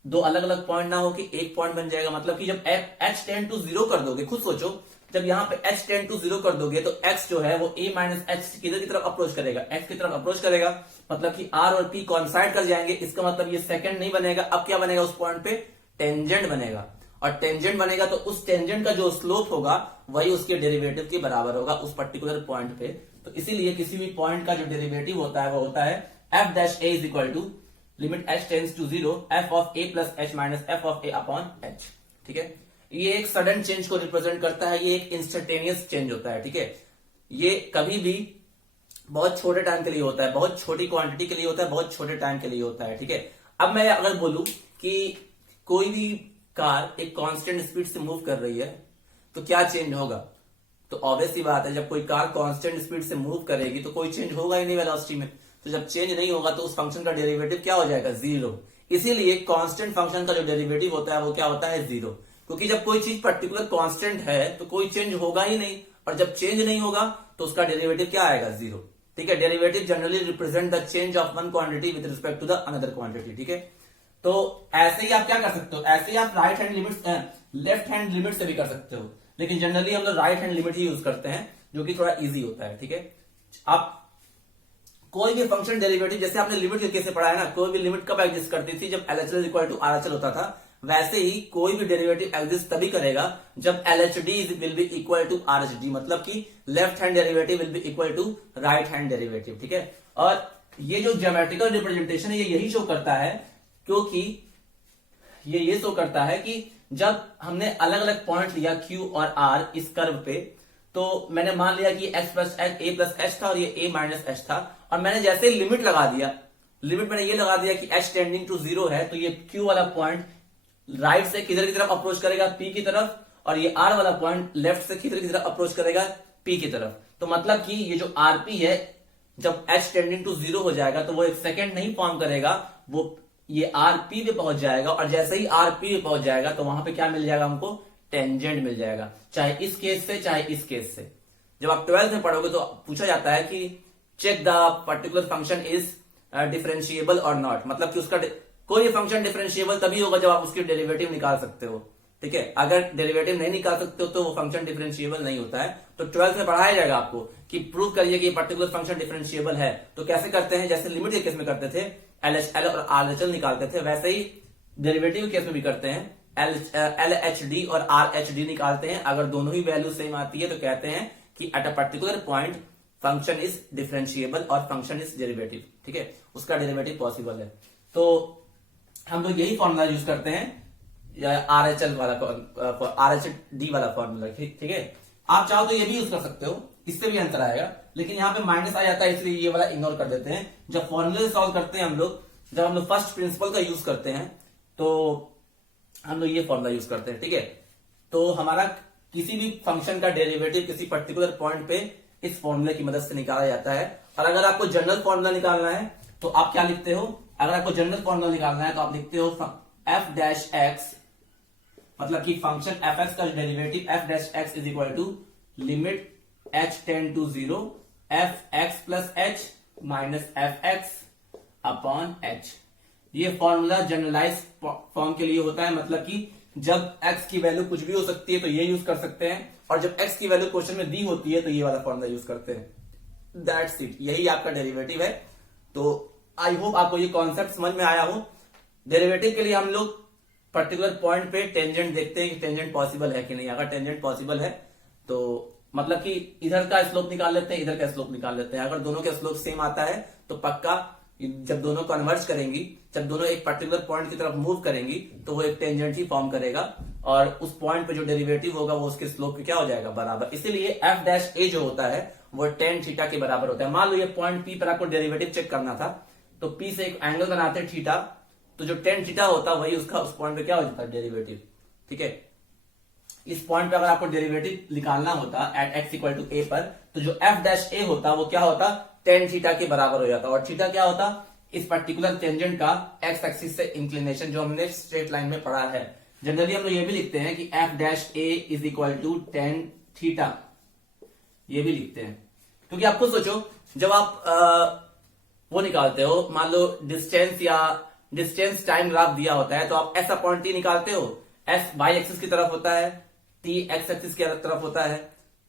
दो अलग अलग पॉइंट ना हो कि एक पॉइंट बन जाएगा। मतलब कि जब एच टेंड टू 0 कर दोगे, खुद सोचो, जब यहां पे एच टेंड टू 0 कर दोगे तो एक्स जो है वो ए माइनस एच किधर की तरफ अप्रोच करेगा, एक्स की तरफ अप्रोच करेगा। मतलब कि आर और पी कॉन्साइड कर जाएंगे। इसका मतलब ये सेकंड नहीं बनेगा, अब क्या बनेगा उस पॉइंट पे, टेंजेंट बनेगा। और टेंजेंट बनेगा तो उस टेंजेंट का जो स्लोप होगा वही उसके डेरिवेटिव के बराबर होगा उस पर्टिकुलर पॉइंट पे। तो इसीलिए किसी भी पॉइंट का जो डेरिवेटिव होता है वो होता है f dash a is equal to limit h tends to 0 f of a plus h minus f of a upon h, ठीक है। ये एक सडन चेंज को रिप्रेजेंट करता है, ये एक इंस्टेंटेनियस चेंज होता है, ठीक है। ये कभी भी बहुत छोटे टाइम के लिए होता है, बहुत छोटी क्वांटिटी के लिए होता है, बहुत छोटे टाइम के लिए होता है, ठीक है। अब मैं अगर बोलूं कि कोई भी कार एक कांस्टेंट स्पीड से मूव कर रही है तो क्या चेंज होगा, तो ऑब्वियस सी बात है जब कोई कार कांस्टेंट स्पीड से मूव करेगी तो कोई चेंज होगा ही नहीं वेलोसिटी में। तो जब चेंज नहीं होगा तो उस फंक्शन का डेरिवेटिव क्या हो जाएगा, 0। इसीलिए कांस्टेंट फंक्शन का जो डेरिवेटिव होता है वो क्या होता है, 0। क्योंकि जब कोई चीज पर्टिकुलर कांस्टेंट है तो कोई चेंज होगा ही नहीं, और जब चेंज नहीं होगा तो उसका डेरिवेटिव क्या आएगा, 0, ठीक है। Derivative generally represent the change of one quantity with respect to the another quantity, ठीक है। तो ऐसे ही आप क्या कर सकते हो, ऐसे ही आप right hand limit left hand limit से भी कर सकते हो, लेकिन जनरली हम लोग राइट हैंड लिमिट ही यूज करते हैं जो कि थोड़ा इजी होता है, ठीक है। आप कोई भी फंक्शन डेरिवेटिव, जैसे आपने लिमिट के केस से पढ़ा है ना, कोई भी लिमिट कब एग्जिस्ट करती थी, जब LHL इक्वल टू RHL होता था। वैसे ही कोई भी डेरिवेटिव एग्जिस्ट तभी करेगा जब LHD will be equal to RHD, मतलब कि left hand derivative will be equal to right hand derivative, ठीक है। और ये जो ज्योमेट्रिकल रिप्रेजेंटेशन है ये यही शो करता है, क्योंकि ये शो करता है कि जब हमने अलग अलग पॉइंट लिया Q और R इस कर्व पे, तो मैंने मान लिया कि x plus H A plus H था और ये a माइनस एच था, और मैंने जैसे लिमिट लगा दिया, लिमिट मैंने ये लगा दिया कि h टेंडिंग टू 0 है, तो ये Q वाला पॉइंट राइट से किधर की तरफ अप्रोच करेगा, P की तरफ, और ये R वाला पॉइंट लेफ्ट से किधर की तरफ अप्रोच करेगा, P की तरफ। तो मतलब कि ये जो RP है जब h टेंडिंग टू 0 हो जाएगा तो वो एक सेकेंड नहीं फॉर्म करेगा, वो ये RP पे पहुंच जाएगा, और जैसे ही RP पे पहुंच जाएगा तो वहां पे क्या मिल जाएगा हमको, टेंजेंट मिल जाएगा, चाहे इस केस से चाहे इस केस से। जब आप 12th में पढ़ोगे तो पूछा जाता है कि check the particular function is differentiable और नॉट, मतलब कि उसका कोई फंक्शन डिफरेंशिएबल तभी होगा जब आप उसकी डेरिवेटिव निकाल सकते हो, ठीक है। अगर डेरिवेटिव नहीं निकाल सकते हो तो वो फंक्शन डिफरेंशिएबल नहीं होता है। तो 12th में पढ़ाया जाएगा आपको कि प्रूव करिए कि पर्टिकुलर फंक्शन डिफरेंशिएबल है। तो कैसे करते हैं, जैसे लिमिट के केस में करते थे LHL और RHL निकालते थे, वैसे ही डेरिवेटिव केस में भी करते हैं, LHD और RHD निकालते हैं। अगर दोनों ही वैल्यू सेम आती है तो कहते हैं कि at a particular point function is differentiable और फंक्शन इज डेरिवेटिव, ठीक है, उसका डेरिवेटिव पॉसिबल है। तो हम लोग यही फॉर्मूला यूज करते हैं, RHD वाला फॉर्मूला, ठीक है। आप चाहो तो ये भी यूज कर सकते हो, इससे भी आंसर आएगा, लेकिन यहाँ पे माइनस आ जाता है इसलिए ये वाला इग्नोर कर देते हैं। जब फॉर्मूले सॉल्व करते हैं हम लोग, जब हम लोग फर्स्ट प्रिंसिपल का यूज करते हैं तो हम लोग ये फॉर्मूला यूज करते हैं, ठीक है। तो हमारा किसी भी फंक्शन का डेरिवेटिव किसी पर्टिकुलर पॉइंट पे इस फॉर्मूले की मदद से निकाला जाता है। और अगर आपको जनरल फॉर्मूला निकालना है तो आप क्या लिखते हो, अगर आपको जनरल फॉर्मूला निकालना है तो आप लिखते हो f डैश x, मतलब कि फंक्शन fx का derivative f dash x is equal to limit h tend to 0 fx plus h minus fx upon h। ये फॉर्मूला जनरलाइज फॉर्म के लिए होता है, मतलब कि जब x की वैल्यू कुछ भी हो सकती है तो ये यूज कर सकते हैं, और जब x की वैल्यू क्वेश्चन में दी होती है तो ये वाला फॉर्मूला यूज करते हैं। दैट्स इट, यही आपका डेरिवेटिव है। तो आई होप आपको ये कॉन्सेप्ट समझ में आया हो। डेरिवेटिव के लिए हम लोग पर्टिकुलर पॉइंट पे टेंजेंट देखते हैं कि टेंजेंट पॉसिबल है कि नहीं। अगर टेंजेंट पॉसिबल है तो मतलब कि इधर का स्लोप निकाल लेते हैं, इधर का स्लोप निकाल लेते हैं। अगर दोनों का स्लोप सेम आता है तो पक्का जब दोनों कन्वर्ज करेंगी, जब दोनों एक पर्टिकुलर पॉइंट की तरफ मूव करेंगी तो वो एक टेंजेंट ही फॉर्म करेगा, और उस पॉइंट पे जो डेरिवेटिव होगा वो उसके स्लोप के क्या हो जाएगा, बराबर। इसीलिए f डैश a जो होता है वो tan थीटा के बराबर होता है। मान लो ये पॉइंट P पर आपको डेरिवेटिव चेक करना था, तो P से एक एंगल बनाते थीटा, तो जो tan थीटा होता है वही उसका उस पॉइंट पे क्या हो जाता है, डेरिवेटिव, ठीक है। इस पॉइंट पे अगर आपको डेरिवेटिव निकालना होता एट एक्स इक्वल टू ए पर, तो जो एफ डैश ए होता वो क्या होता, टेन थीटा के बराबर हो जाता। और थीटा क्या होता, इस पर्टिकुलर टेंजेंट का एक्स एक्सिस से इंक्लिनेशन, जो हमने स्ट्रेट लाइन में पढ़ा है। जनरली हम लोग ये भी लिखते हैं कि f dash a is equal to tan theta, ये भी लिखते हैं। क्योंकि आप खुद सोचो, जब आप वो निकालते हो, मान लो डिस्टेंस या डिस्टेंस टाइम ग्राफ दिया होता है, तो आप ऐसा पॉइंट टी निकालते हो, एस वाई एक्सिस की तरफ होता है, टी एक्स एक्सिस की तरफ होता है,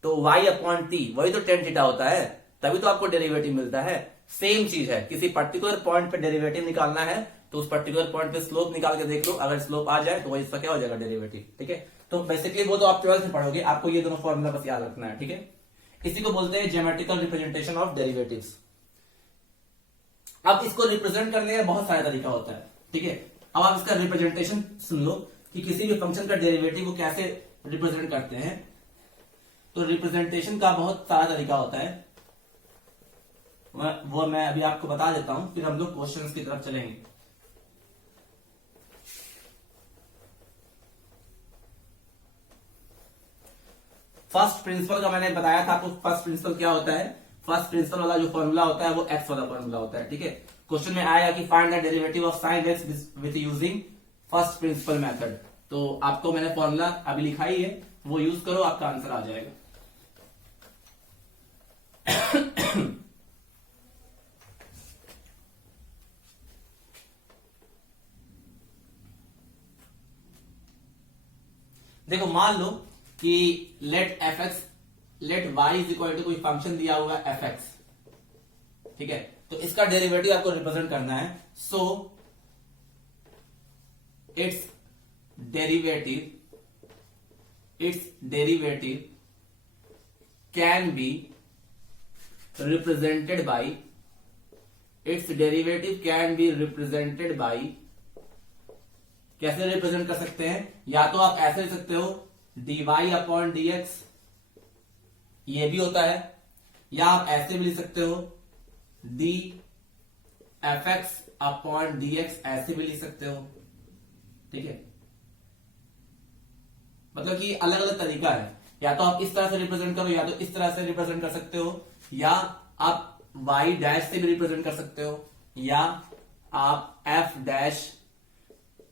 तो वाई अपॉन टी वही तो टेन थीटा होता है, तभी तो आपको डेरिवेटिव मिलता है। सेम चीज है, किसी पर्टिकुलर पॉइंट पे डेरिवेटिव निकालना है तो उस पर्टिकुलर पॉइंट पे स्लोप निकाल के देख लो, अगर स्लोप आ जाए तो वही इसका क्या हो जाएगा, डेरिवेटिव। ठीक है, तो बेसिकली वो तो आप 12th में पढ़ोगे, आपको ये दोनों फॉर्मूला बस याद रखना है। ठीक है, इसी को बोलते हैं ज्योमेट्रिकल रिप्रेजेंटेशन ऑफ डेरिवेटिव्स। अब इसको रिप्रेजेंट करने का बहुत सारा तरीका होता है। ठीक है, अब आप इसका रिप्रेजेंटेशन सुन लो कि किसी भी फंक्शन का डेरिवेटिव को कैसे रिप्रेजेंट करते हैं। तो रिप्रेजेंटेशन का बहुत सारा तरीका होता है, वो मैं अभी आपको बता देता हूं, फिर हम लोग क्वेश्चंस की तरफ चलेंगे। फर्स्ट प्रिंसिपल का मैंने बताया था आपको। फर्स्ट प्रिंसिपल क्या होता है, फर्स्ट प्रिंसिपल वाला जो फॉर्मूला होता है वो एक्स वाला फॉर्मूला होता है। ठीक है, क्वेश्चन में आया कि find the derivative of sine x with using first principle method. तो आपको मैंने फॉर्मूला अभी लिखा ही है, वो यूज करो, आपका आंसर आ जाएगा। देखो, मान लो कि let f x, let y is equal to कोई फंक्शन दिया हुआ है एफ एक्स। ठीक है, तो इसका डेरिवेटिव आपको रिप्रेजेंट करना है। So it's derivative can be represented by, it's derivative can be represented by, कैसे रिप्रेजेंट कर सकते हैं, या तो आप ऐसे लिख सकते हो dy अपॉन dx, ये भी होता है, या आप ऐसे भी लिख सकते हो D f x upon dx, ऐसे भी लिख सकते हो। ठीक है, मतलब कि अलग अलग तरीका है, या तो आप इस तरह से रिप्रेजेंट करो, या तो इस तरह से रिप्रेजेंट कर सकते हो, या आप y डैश से भी रिप्रेजेंट कर सकते हो, या आप f डैश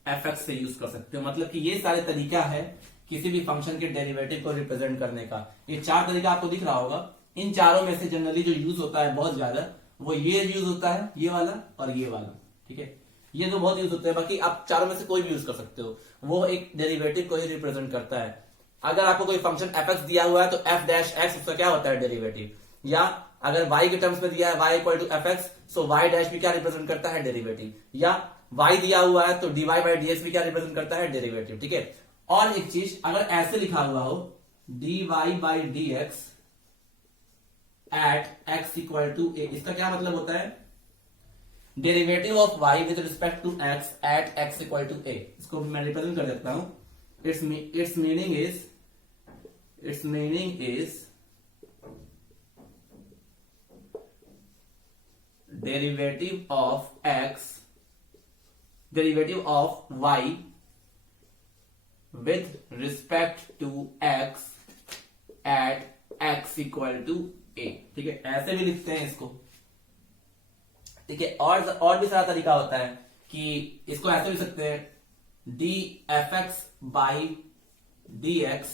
एफ एक्स से यूज कर सकते हो। मतलब कि ये सारे तरीका है किसी भी फंक्शन के डेरिवेटिव को रिप्रेजेंट करने का। ये चार तरीका आपको दिख रहा होगा। इन चारों में से जनरली जो यूज होता है बहुत ज्यादा, वो ये यूज होता है, ये वाला और ये वाला। ठीक है, ये तो बहुत यूज होता है, बाकी आप चारों में से कोई भी यूज कर सकते हो, वो एक डेरिवेटिव को ही रिप्रेजेंट करता है। अगर आपको कोई फंक्शन एफ एक्स दिया हुआ है तो एफ डैश एक्स उसका क्या होता है, डेरिवेटिव। या अगर y के टर्म्स में दिया है y equal to f x, so y dash भी क्या रिप्रेजेंट करता है, डेरिवेटिव। या y दिया हुआ है तो dy बाई डी एक्स भी क्या रिप्रेजेंट करता है, डेरिवेटिव। ठीक है, और एक चीज, अगर ऐसे लिखा हुआ हो dy by d x at x equal to a, इसका क्या मतलब होता है, derivative of y with respect to x at x equal to a। इसको मैं रिप्रेजेंट कर देता हूं। It's meaning is derivative of y with respect to x at x equal to a। ठीक है, ऐसे भी लिखते हैं इसको। ठीक है, और भी सारा तरीका होता है कि इसको ऐसे लिख सकते हैं d f x by d x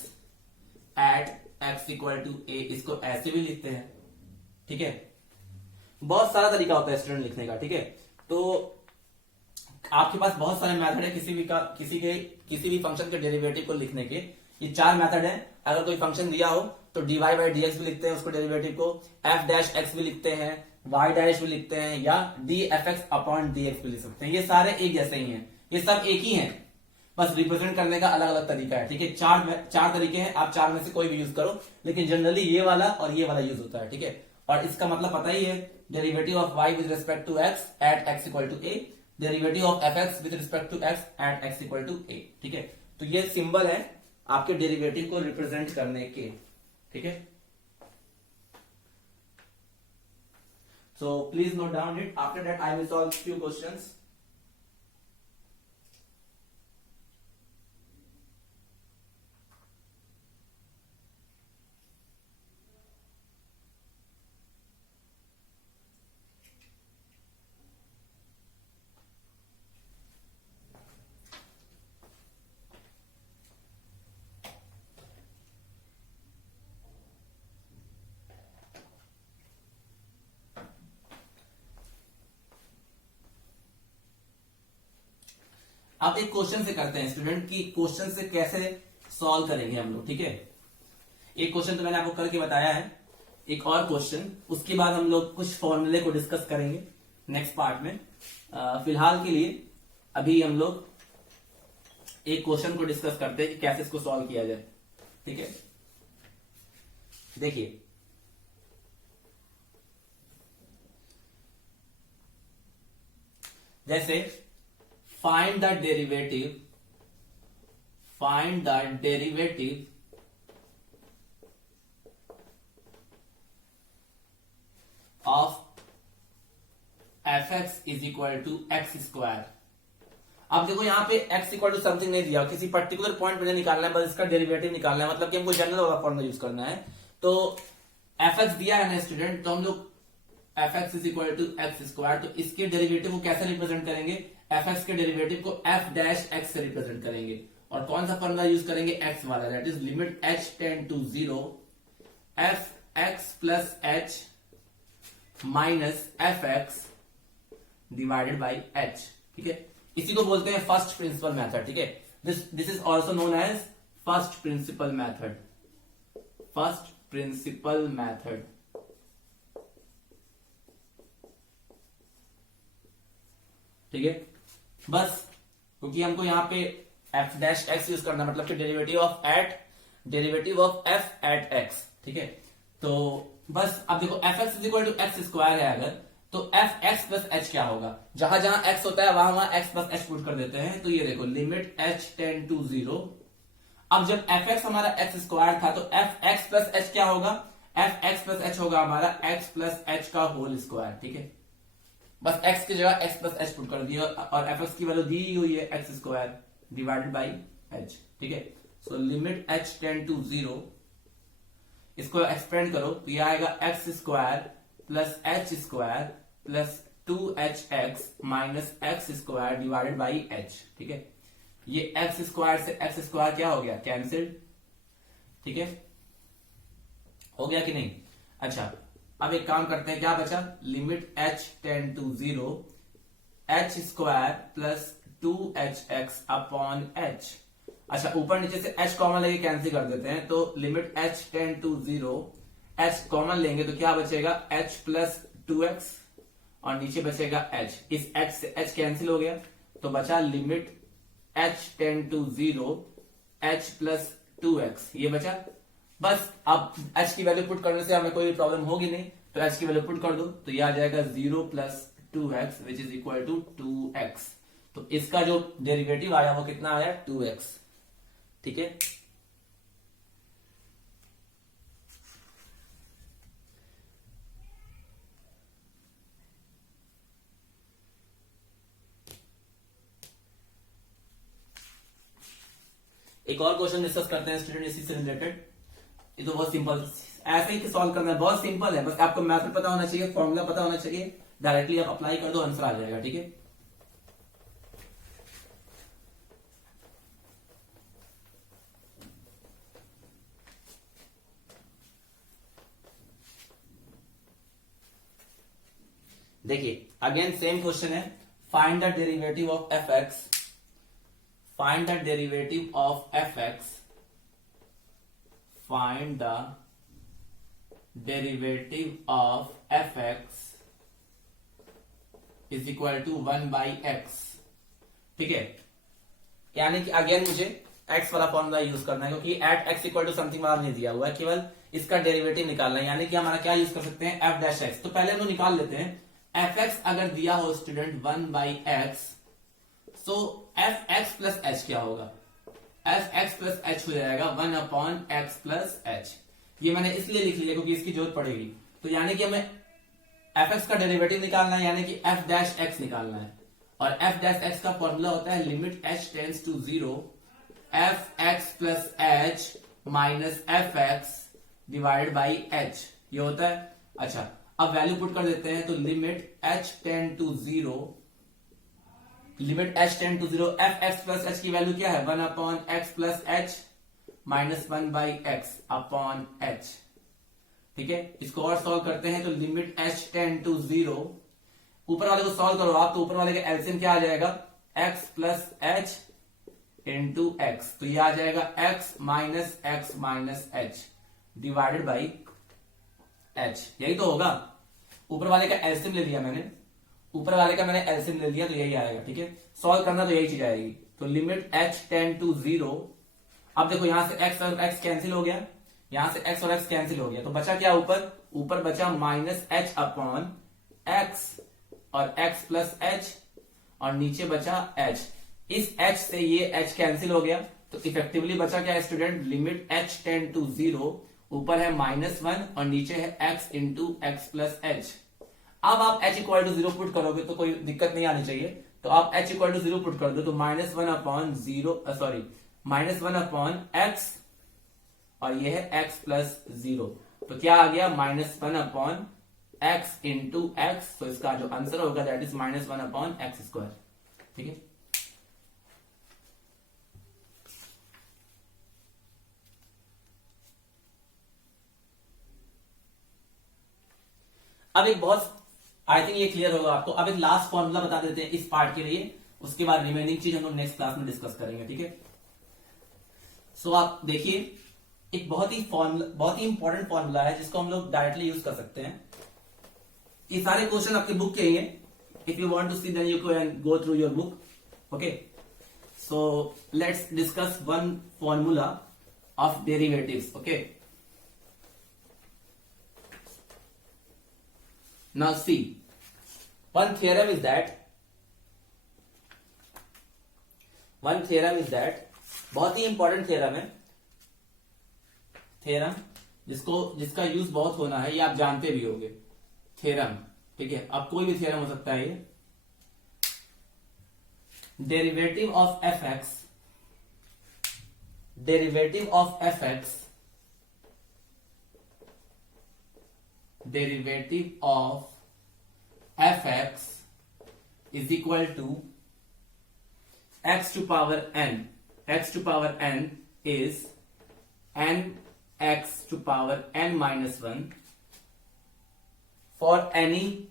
at x equal to a, इसको ऐसे भी लिखते हैं। ठीक है, बहुत सारा तरीका होता है स्टूडेंट लिखने का। ठीक है, तो आपके पास बहुत सारे मेथड है किसी भी फंक्शन के डेरिवेटिव को लिखने के। ये चार मेथड है। अगर कोई फंक्शन दिया हो तो dy बाई डी एक्स भी लिखते हैं उसको डेरिवेटिव को, f डैश एक्स भी लिखते हैं, y डैश भी लिखते हैं, या D f x upon D x भी लिख सकते हैं। ये सारे एक जैसे ही हैं, ये सब एक ही हैं, बस रिप्रेजेंट करने का अलग अलग तरीका है। ठीक है, चार तरीके हैं, आप चार में से कोई भी यूज करो, लेकिन जनरली ये वाला और ये वाला यूज होता है। ठीक है, और इसका मतलब पता ही है, derivative of y with respect to x at x equal to a, derivative of fx with respect to x at x equal to a। ठीक है, तो ये सिंबल है आपके डेरिवेटिव को रिप्रेजेंट करने के। ठीक है, so please note down it. After that I will solve few questions. अब एक क्वेश्चन से करते हैं स्टूडेंट कि क्वेश्चन से कैसे सॉल्व करेंगे हम लोग, ठीक है। एक क्वेश्चन तो मैंने आपको करके बताया है, एक और क्वेश्चन, उसके बाद हम लोग कुछ फॉर्मूले को डिस्कस करेंगे नेक्स्ट पार्ट में। फिलहाल के लिए अभी हम लोग एक क्वेश्चन को डिस्कस करते हैं कि कैसे इसको सॉल्व किया जाए, ठीक है। देखिए जैसे find the derivative of fx is equal to x square. अब देखो यहाँ पे x इक्वल टू समथिंग नहीं दिया, किसी पर्टिकुलर पॉइंट पे निकालना है, बस इसका डेरिवेटिव निकालना है, मतलब कि हमको जनरल वाला फॉर्मूला यूज करना है। तो fx दिया है ना स्टूडेंट, तो हम लोग fx is equal to x square, तो इसके डेरिवेटिव को कैसे रिप्रेजेंट करेंगे, fx के डेरिवेटिव को f डैश x से रिप्रेजेंट करेंगे। और कौन सा फॉर्मूला यूज करेंगे, x वाला, that is limit h tend to 0 fx plus h minus fx divided by h, ठीक है। इसी को बोलते हैं फर्स्ट प्रिंसिपल मेथड, ठीक है। This is also known as first principle method, first principle method, ठीक है। बस क्योंकि हमको यहाँ पे f डैश x यूज करना, मतलब कि derivative of f at x, ठीक है। तो बस अब देखो fx is equal to x square है अगर, तो एफ एक्स प्लस एच क्या होगा, जहां जहां x होता है वहां वहां x प्लस एच पुट कर देते हैं। तो ये देखो लिमिट h टेंड टू 0। अब जब एफ एक्स हमारा एक्स स्क्वायर था तो एफ एक्स प्लस एच क्या होगा, एफ एक्स प्लस एच होगा हमारा एक्स प्लस एच का होल स्क्वायर, ठीक है। बस x की जगह x प्लस एच पुट कर दिया और एफ एक्स की वैल्यू दी हुई है x square divided by h, ठीक है। So limit h tend to 0, इसको एक्सपेंड करो तो यह आएगा x square plus h square plus 2hx minus x square divided by h, ठीक है। ये एक्स स्क्वायर से एक्स स्क्वायर क्या हो गया, कैंसिल्ड, ठीक है। हो गया कि नहीं। अच्छा अब एक काम करते हैं, क्या बचा, limit h tend to 0 h square plus 2hx upon h। अच्छा ऊपर नीचे से h कॉमन लेके कैंसिल कर देते हैं, तो limit h tend to 0 h common लेंगे तो क्या बचेगा, h प्लस 2x और नीचे बचेगा h, इस h से h कैंसिल हो गया तो बचा limit h tend to 0 h plus 2x, ये बचा। बस अब h की वैल्यू पुट करने से हमें कोई प्रॉब्लम होगी नहीं, तो h की वैल्यू पुट कर दो तो ये आ जाएगा 0 plus 2x which is equal to 2x। तो इसका जो डेरिवेटिव आया वो कितना आया, 2x, ठीक है। एक और क्वेश्चन डिस्कस करते हैं स्टूडेंट इसी से रिलेटेड। ये तो बहुत सिंपल, ऐसे ही सॉल्व करना है, बहुत सिंपल है, बस आपको मेथड पता होना चाहिए, फॉर्मूला पता होना चाहिए, डायरेक्टली आप अप्लाई कर दो, आंसर आ जाएगा, ठीक है। देखिए अगेन सेम क्वेश्चन है, find the derivative of f x, find the derivative of fx, find the derivative of fx is equal to 1 by x, ठीक है। यानी कि अगेन मुझे x वाला फॉर्मूला यूज करना है, क्योंकि at x equal to something वाला नहीं दिया हुआ है, केवल इसका डेरिवेटिव निकालना है। यानी कि हमारा क्या यूज कर सकते हैं, f डैश x। तो पहले हम लोग निकाल लेते हैं, fx अगर दिया हो student 1 by x, so F x plus H क्या होगा, एफ एक्स प्लस एच हो जाएगा 1 अपॉन एक्स प्लस एच। ये मैंने इसलिए लिख लिया क्योंकि इसकी जरूरत पड़ेगी। तो यानी कि हमें एफ एक्स का डेरिवेटिव निकालना है, यानी कि एफ डैश एक्स निकालना है, और एफ डैश एक्स का फॉर्मूला होता है limit h tends to 0 f x plus h minus f x divided by h, ये होता है। अच्छा अब वैल्यू पुट कर देते हैं, तो limit h tend to 0, limit h tend to 0 f x plus h की वैल्यू क्या है, 1 upon x plus h minus 1 by x upon h, ठीक है। इसको और सॉल्व करते हैं, तो लिमिट h टेंड टू 0, ऊपर वाले को सॉल्व करो आप, तो ऊपर वाले का एलसीएम क्या आ जाएगा, x plus H into x, तो ये आ जाएगा x minus H divided by H, यही तो होगा। ऊपर वाले का एलसीएम ले लिया मैंने, ऊपर वाले का मैंने एलसीएम ले लिया, तो यही आएगा। ठीक है, सॉल्व करना तो यही चीज आएगी। तो लिमिट एच टेंड टू 0, अब देखो यहां से एक्स और एक्स कैंसिल हो गया, यहां से एक्स और एक्स कैंसिल हो गया, तो बचा क्या ऊपर बचा माइनस एच अपॉन एक्स और एक्स प्लस एच, और नीचे बचा एच। इस एच से ये एच कैंसिल हो गया, तो इफेक्टिवली बचा क्या student, limit h tend to 0, ऊपर है -1 और नीचे है x into x plus h. अब आप h इक्वल टू 0 पुट करोगे तो कोई दिक्कत नहीं आनी चाहिए, तो आप h इक्वल टू 0 पुट कर दो, तो -1 अपॉन x और ये है x प्लस 0, तो क्या आ गया -1 अपॉन x इंटू एक्स, तो इसका जो आंसर होगा that is -1 upon x square. ठीक है, अब एक बहुत, आई थिंक ये क्लियर होगा आपको। अब एक लास्ट फॉर्मूला बता देते हैं इस पार्ट के लिए, उसके बाद रिमेनिंग चीज हम लोग नेक्स्ट क्लास में डिस्कस करेंगे। ठीक है, सो आप देखिए, एक बहुत ही इंपॉर्टेंट फॉर्मूला है जिसको हम लोग डायरेक्टली यूज कर सकते हैं। ये सारे क्वेश्चन आपके बुक के ही है, if you want to see then you can go through your book. Okay, so let's discuss one formula of derivatives. Okay, now see, one theorem is that बहुत ही इंपॉर्टेंट थ्योरम है, theorem जिसका use बहुत होना है, ये आप जानते भी होंगे थ्योरम। ठीक है, अब कोई भी थ्योरम हो सकता है ये। Derivative of f x derivative of fx is equal to x to power n. X to power n is n x to power n minus 1 for any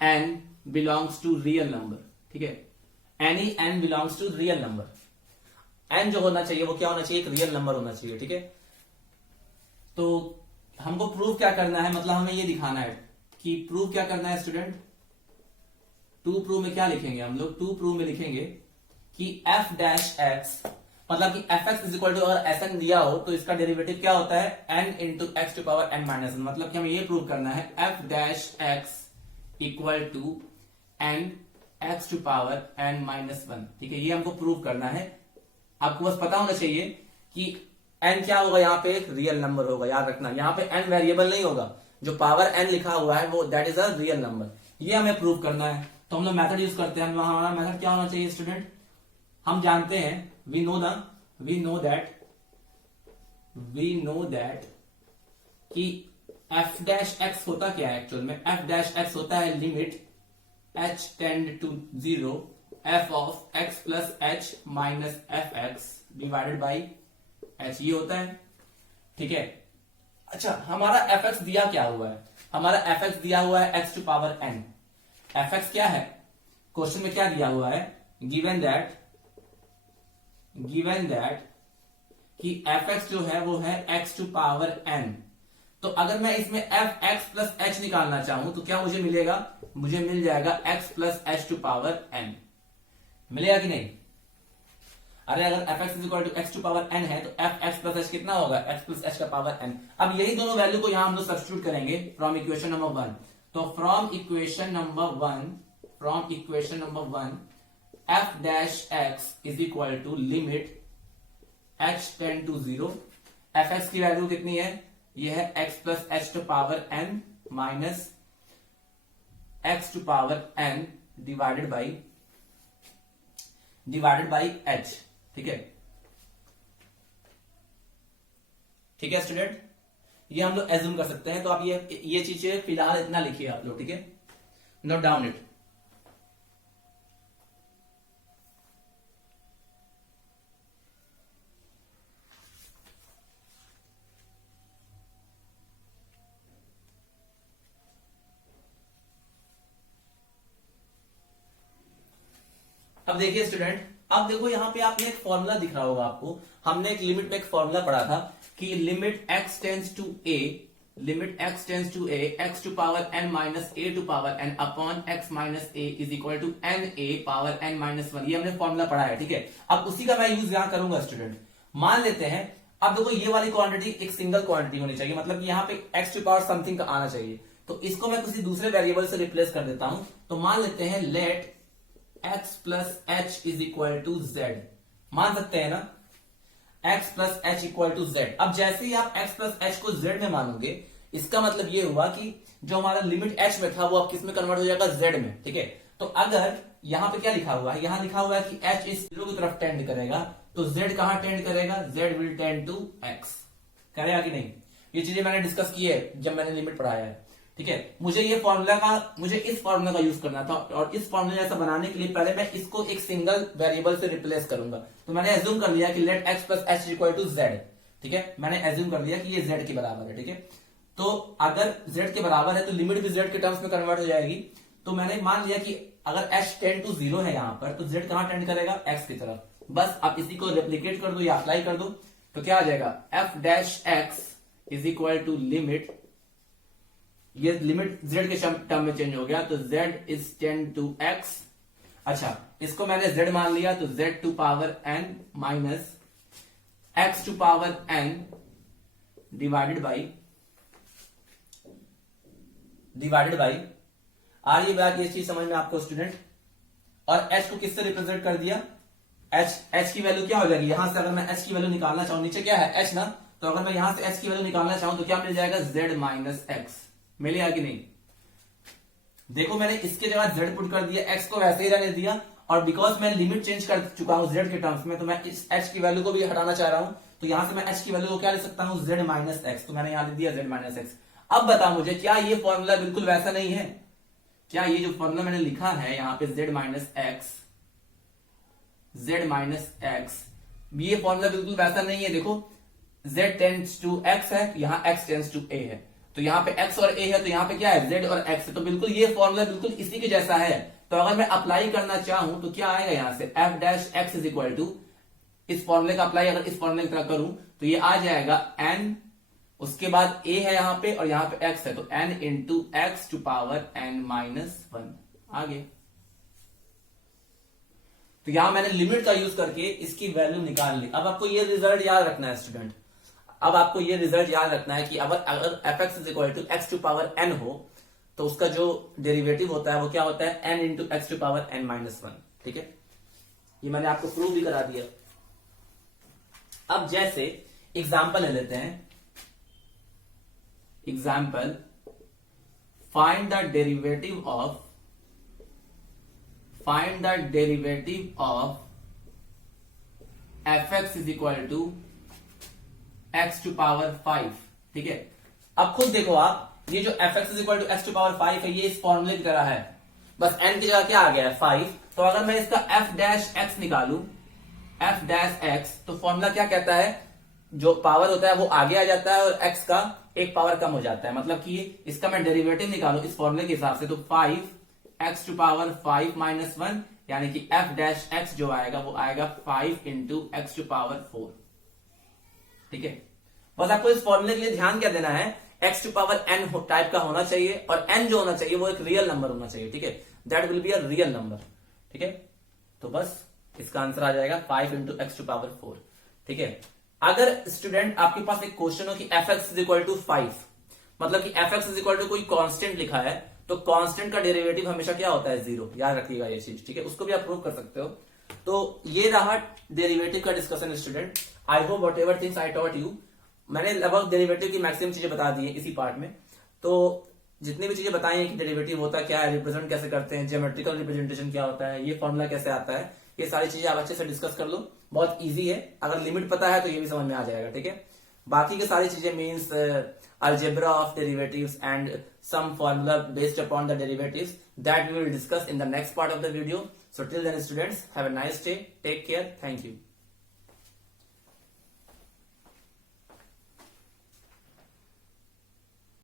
n belongs to real number। ठीक है, any n belongs to real number, n जो होना चाहिए वो क्या होना चाहिए, एक रियल नंबर होना चाहिए। ठीक है, तो हमको प्रूव क्या करना है, मतलब हमें ये दिखाना है कि प्रूव क्या करना है स्टूडेंट। टू प्रूव में क्या लिखेंगे हम लोग, टू प्रूव में लिखेंगे कि f डैश एक्स, मतलब कि f x is equal to, अगर एस एन दिया हो तो इसका डेरिवेटिव क्या होता है, n into x to power n minus 1, मतलब कि हमें ये प्रूव करना है f dash x equal to n x to power n minus 1। ठीक है, ये हमको प्रूव करना है। आपको बस पता होना चाहिए कि n क्या होगा, यहाँ पे एक रियल नंबर होगा, याद रखना, यहाँ पे n वेरिएबल नहीं होगा, जो पावर n लिखा हुआ है वो that is a real number, ये हमें प्रूव करना है। तो हम लोग मेथड यूज करते हैं, हमारा मेथड क्या होना चाहिए स्टूडेंट, हम जानते हैं, वी नो दैट कि f डैश x होता क्या है एक्चुअल में, f डैश x होता है limit h tend to 0 f of x plus h minus f x divided by h, ये होता है। ठीक है, अच्छा हमारा f x दिया क्या हुआ है, हमारा f x दिया हुआ है x to power n। f x क्या है, क्वेश्चन में क्या दिया हुआ है, गिवन दैट कि f x जो है वो है x टू पावर n। तो अगर मैं इसमें f x प्लस h निकालना चाहूं तो क्या मुझे मिलेगा, मुझे मिल जाएगा x plus h to power n, मिलेगा कि नहीं। अरे अगर f x is equal to x to power n है तो f x प्लस h कितना होगा, x प्लस h का पावर n। अब यही दोनों वैल्यू को यहां हम लोग सब्स्टिट्यूट करेंगे फ्रॉम इक्वेशन नंबर 1। तो from equation number 1 f dash x is equal to limit h tend to 0, f x की वैल्यू कितनी है, ये है x plus h to power n minus x to power n divided by h। ठीक है student, ये हम लोग एज्यूम कर सकते हैं। तो आप ये चीजें फिलहाल इतना लिखिए आप लोग, ठीक है, नोट डाउन इट। अब देखिए स्टूडेंट, अब देखो यहाँ पे आपने एक फॉर्मूला दिख रहा होगा आपको, हमने एक लिमिट में एक फॉर्मूला पढ़ा था कि limit x tends to a, limit x tends to a, x to power n minus a to power n upon x minus a is equal to n a power n minus 1, ये हमने formula पढ़ा है, ठीक है। अब उसी का मैं यूज यहाँ करूंगा स्टूडेंट। मान लेते हैं, अब देखो ये वाली क्वांटिटी एक सिंगल क्वांटिटी होनी चाहिए, मतलब कि यहाँ पे x टू पावर समथिंग का आना चाहिए, तो इसको मैं किसी दूसरे वेरिएबल से रिप्लेस कर देता हूं। तो मान लेते हैं let x plus h is equal to z, मान सकते हैं ना, x plus h equal to z. अब जैसे ही आप x प्लस एच को z में मानोगे, इसका मतलब ये हुआ कि जो हमारा लिमिट h में था वो अब किस में कन्वर्ट हो जाएगा, z में, ठीक है। तो अगर यहाँ पे क्या लिखा हुआ है, यहाँ लिखा हुआ है कि h इस 0 की तरफ टेंड करेगा, तो z कहां टेंड करेगा, z will tend to x, करेगा कि नहीं। ये चीजें मैंने डिस्कस की है जब मैंने लिमिट पढ़ाया है, ठीक है। मुझे इस फॉर्मूला का यूज करना था, और इस फॉर्मूला जैसा बनाने के लिए पहले मैं इसको एक सिंगल वेरिएबल से रिप्लेस करूंगा। तो मैंने एज्यूम कर लिया कि let x plus h equal to z, ठीक है, मैंने एज्यूम कर लिया कि ये z के बराबर है, ठीक है। तो अगर z के बराबर है तो लिमिट भी z के टर्म्स में कन्वर्ट हो जाएगी। तो मैंने मान लिया कि अगर h टेंड टू 0 है यहाँ पर, तो z कहां टेंड करेगा, x की तरफ। बस आप इसी को रेप्लिकेट कर दो या अप्लाई कर दो, तो क्या आ जाएगा, f dash x is equal to limit, ये लिमिट z के टर्म में चेंज हो गया, तो z is tend to x। अच्छा, इसको मैंने z मान लिया, तो z to power n minus x to power n divided by आ रही बात, ये चीज समझ में आपको स्टूडेंट। और h को किससे रिप्रेजेंट कर दिया, h की वैल्यू क्या हो जाएगी, यहां से अगर मैं h की वैल्यू निकालना चाहूं, नीचे क्या है h ना, तो अगर मैं यहां से h की वैल्यू निकालना चाहूं तो क्या मिल जाएगा, z माइनस x, मिलेगा कि नहीं। देखो मैंने इसके जगह z पुट कर दिया, x को वैसे ही रहने दिया, और बिकॉज मैं लिमिट चेंज कर चुका हूं z के टर्म्स में, तो मैं इस h की वैल्यू को भी हटाना चाह रहा हूं, तो यहां से मैं h की वैल्यू को क्या ले सकता हूं, z माइनस x, तो मैंने यहां दे दिया z माइनस x। अब बता मुझे, क्या ये फॉर्मूला बिल्कुल वैसा नहीं है, क्या ये जो फॉर्मूला मैंने लिखा है यहाँ पे z माइनस x, ये फॉर्मूला बिल्कुल वैसा नहीं है। देखो z टेंड्स टू x है, यहाँ x टेंड्स टू a है, तो यहाँ पे x और a है, तो यहाँ पे क्या है, z और x है, तो बिल्कुल ये फॉर्मूला बिल्कुल इसी के जैसा है। तो अगर मैं अप्लाई करना चाहूं तो क्या आएगा, यहाँ से f dash x is equal to, इस फॉर्मूले का अप्लाई अगर इस फॉर्मूले की तरह करूं तो ये आ जाएगा n, उसके बाद a है यहाँ पे और यहाँ पे x है, तो n into x to power n minus 1 आगे। तो यहां मैंने लिमिट का यूज करके इसकी वैल्यू निकाल ली। अब आपको ये रिजल्ट याद रखना है स्टूडेंट, अब आपको ये रिजल्ट याद रखना है कि अगर fx is equal to x to power n हो, तो उसका जो डेरिवेटिव होता है वो क्या होता है, n into x to power n minus 1, ठीक है। ये मैंने आपको प्रूव भी करा दिया। अब जैसे एग्जाम्पल ले लेते हैं, example, find the derivative of fx is equal to x to power 5, ठीक है। अब खुद देखो आप, ये जो fx is equal to x to power 5 है, ये इस फॉर्मूले की तरह है, बस n की जगह क्या आ गया है 5। तो अगर मैं इसका f डैश x निकालू, f डैश x, तो फॉर्मूला क्या कहता है, जो पावर होता है वो आगे आ जाता है और x का एक पावर कम हो जाता है, मतलब कि इसका मैं डेरिवेटिव निकालू इस फॉर्मूले के हिसाब से, तो 5 x टू पावर 5 माइनस 1, यानी कि f डैश x जो आएगा वो आएगा 5 इंटू एक्स टू पावर 4, ठीक है। बस आपको इस फॉर्मूले के लिए ध्यान क्या देना है, x to power n type का होना चाहिए, और n जो होना चाहिए वो एक रियल नंबर होना चाहिए, ठीक है, that will be a real number, ठीक है। तो बस इसका आंसर आ जाएगा 5 इंटू एक्स टू पावर 4, ठीक है। अगर स्टूडेंट आपके पास एक क्वेश्चन हो कि fx इज इक्वल टू 5, मतलब कि fx इज इक्वल टू कोई कांस्टेंट लिखा है, तो कांस्टेंट का डेरिवेटिव हमेशा क्या होता है, 0, याद रखिएगा ये चीज, ठीक है। उसको भी आप प्रूव कर सकते हो। तो ये रहा डेरिवेटिव का discussion student. I hope what ever things I taught you, मैंने लगभग डेरिवेटिव की मैक्सिमम चीजें बता दी है इसी पार्ट में। तो जितनी भी चीजें बताई हैं कि डेरिवेटिव होता क्या है, रिप्रेजेंट कैसे करते हैं, ज्योमेट्रिकल रिप्रेजेंटेशन क्या होता है, ये फॉर्मूला कैसे आता है, ये सारी चीजें आप अच्छे से डिस्कस कर लो, बहुत इजी है। अगर लिमिट पता है तो ये भी समझ में आ जाएगा, ठीक है। बाकी की सारी चीजें means algebra of derivatives and some formula based upon the derivatives that we will discuss in the next part of the video. So till then students, have a nice day, take care, thank you.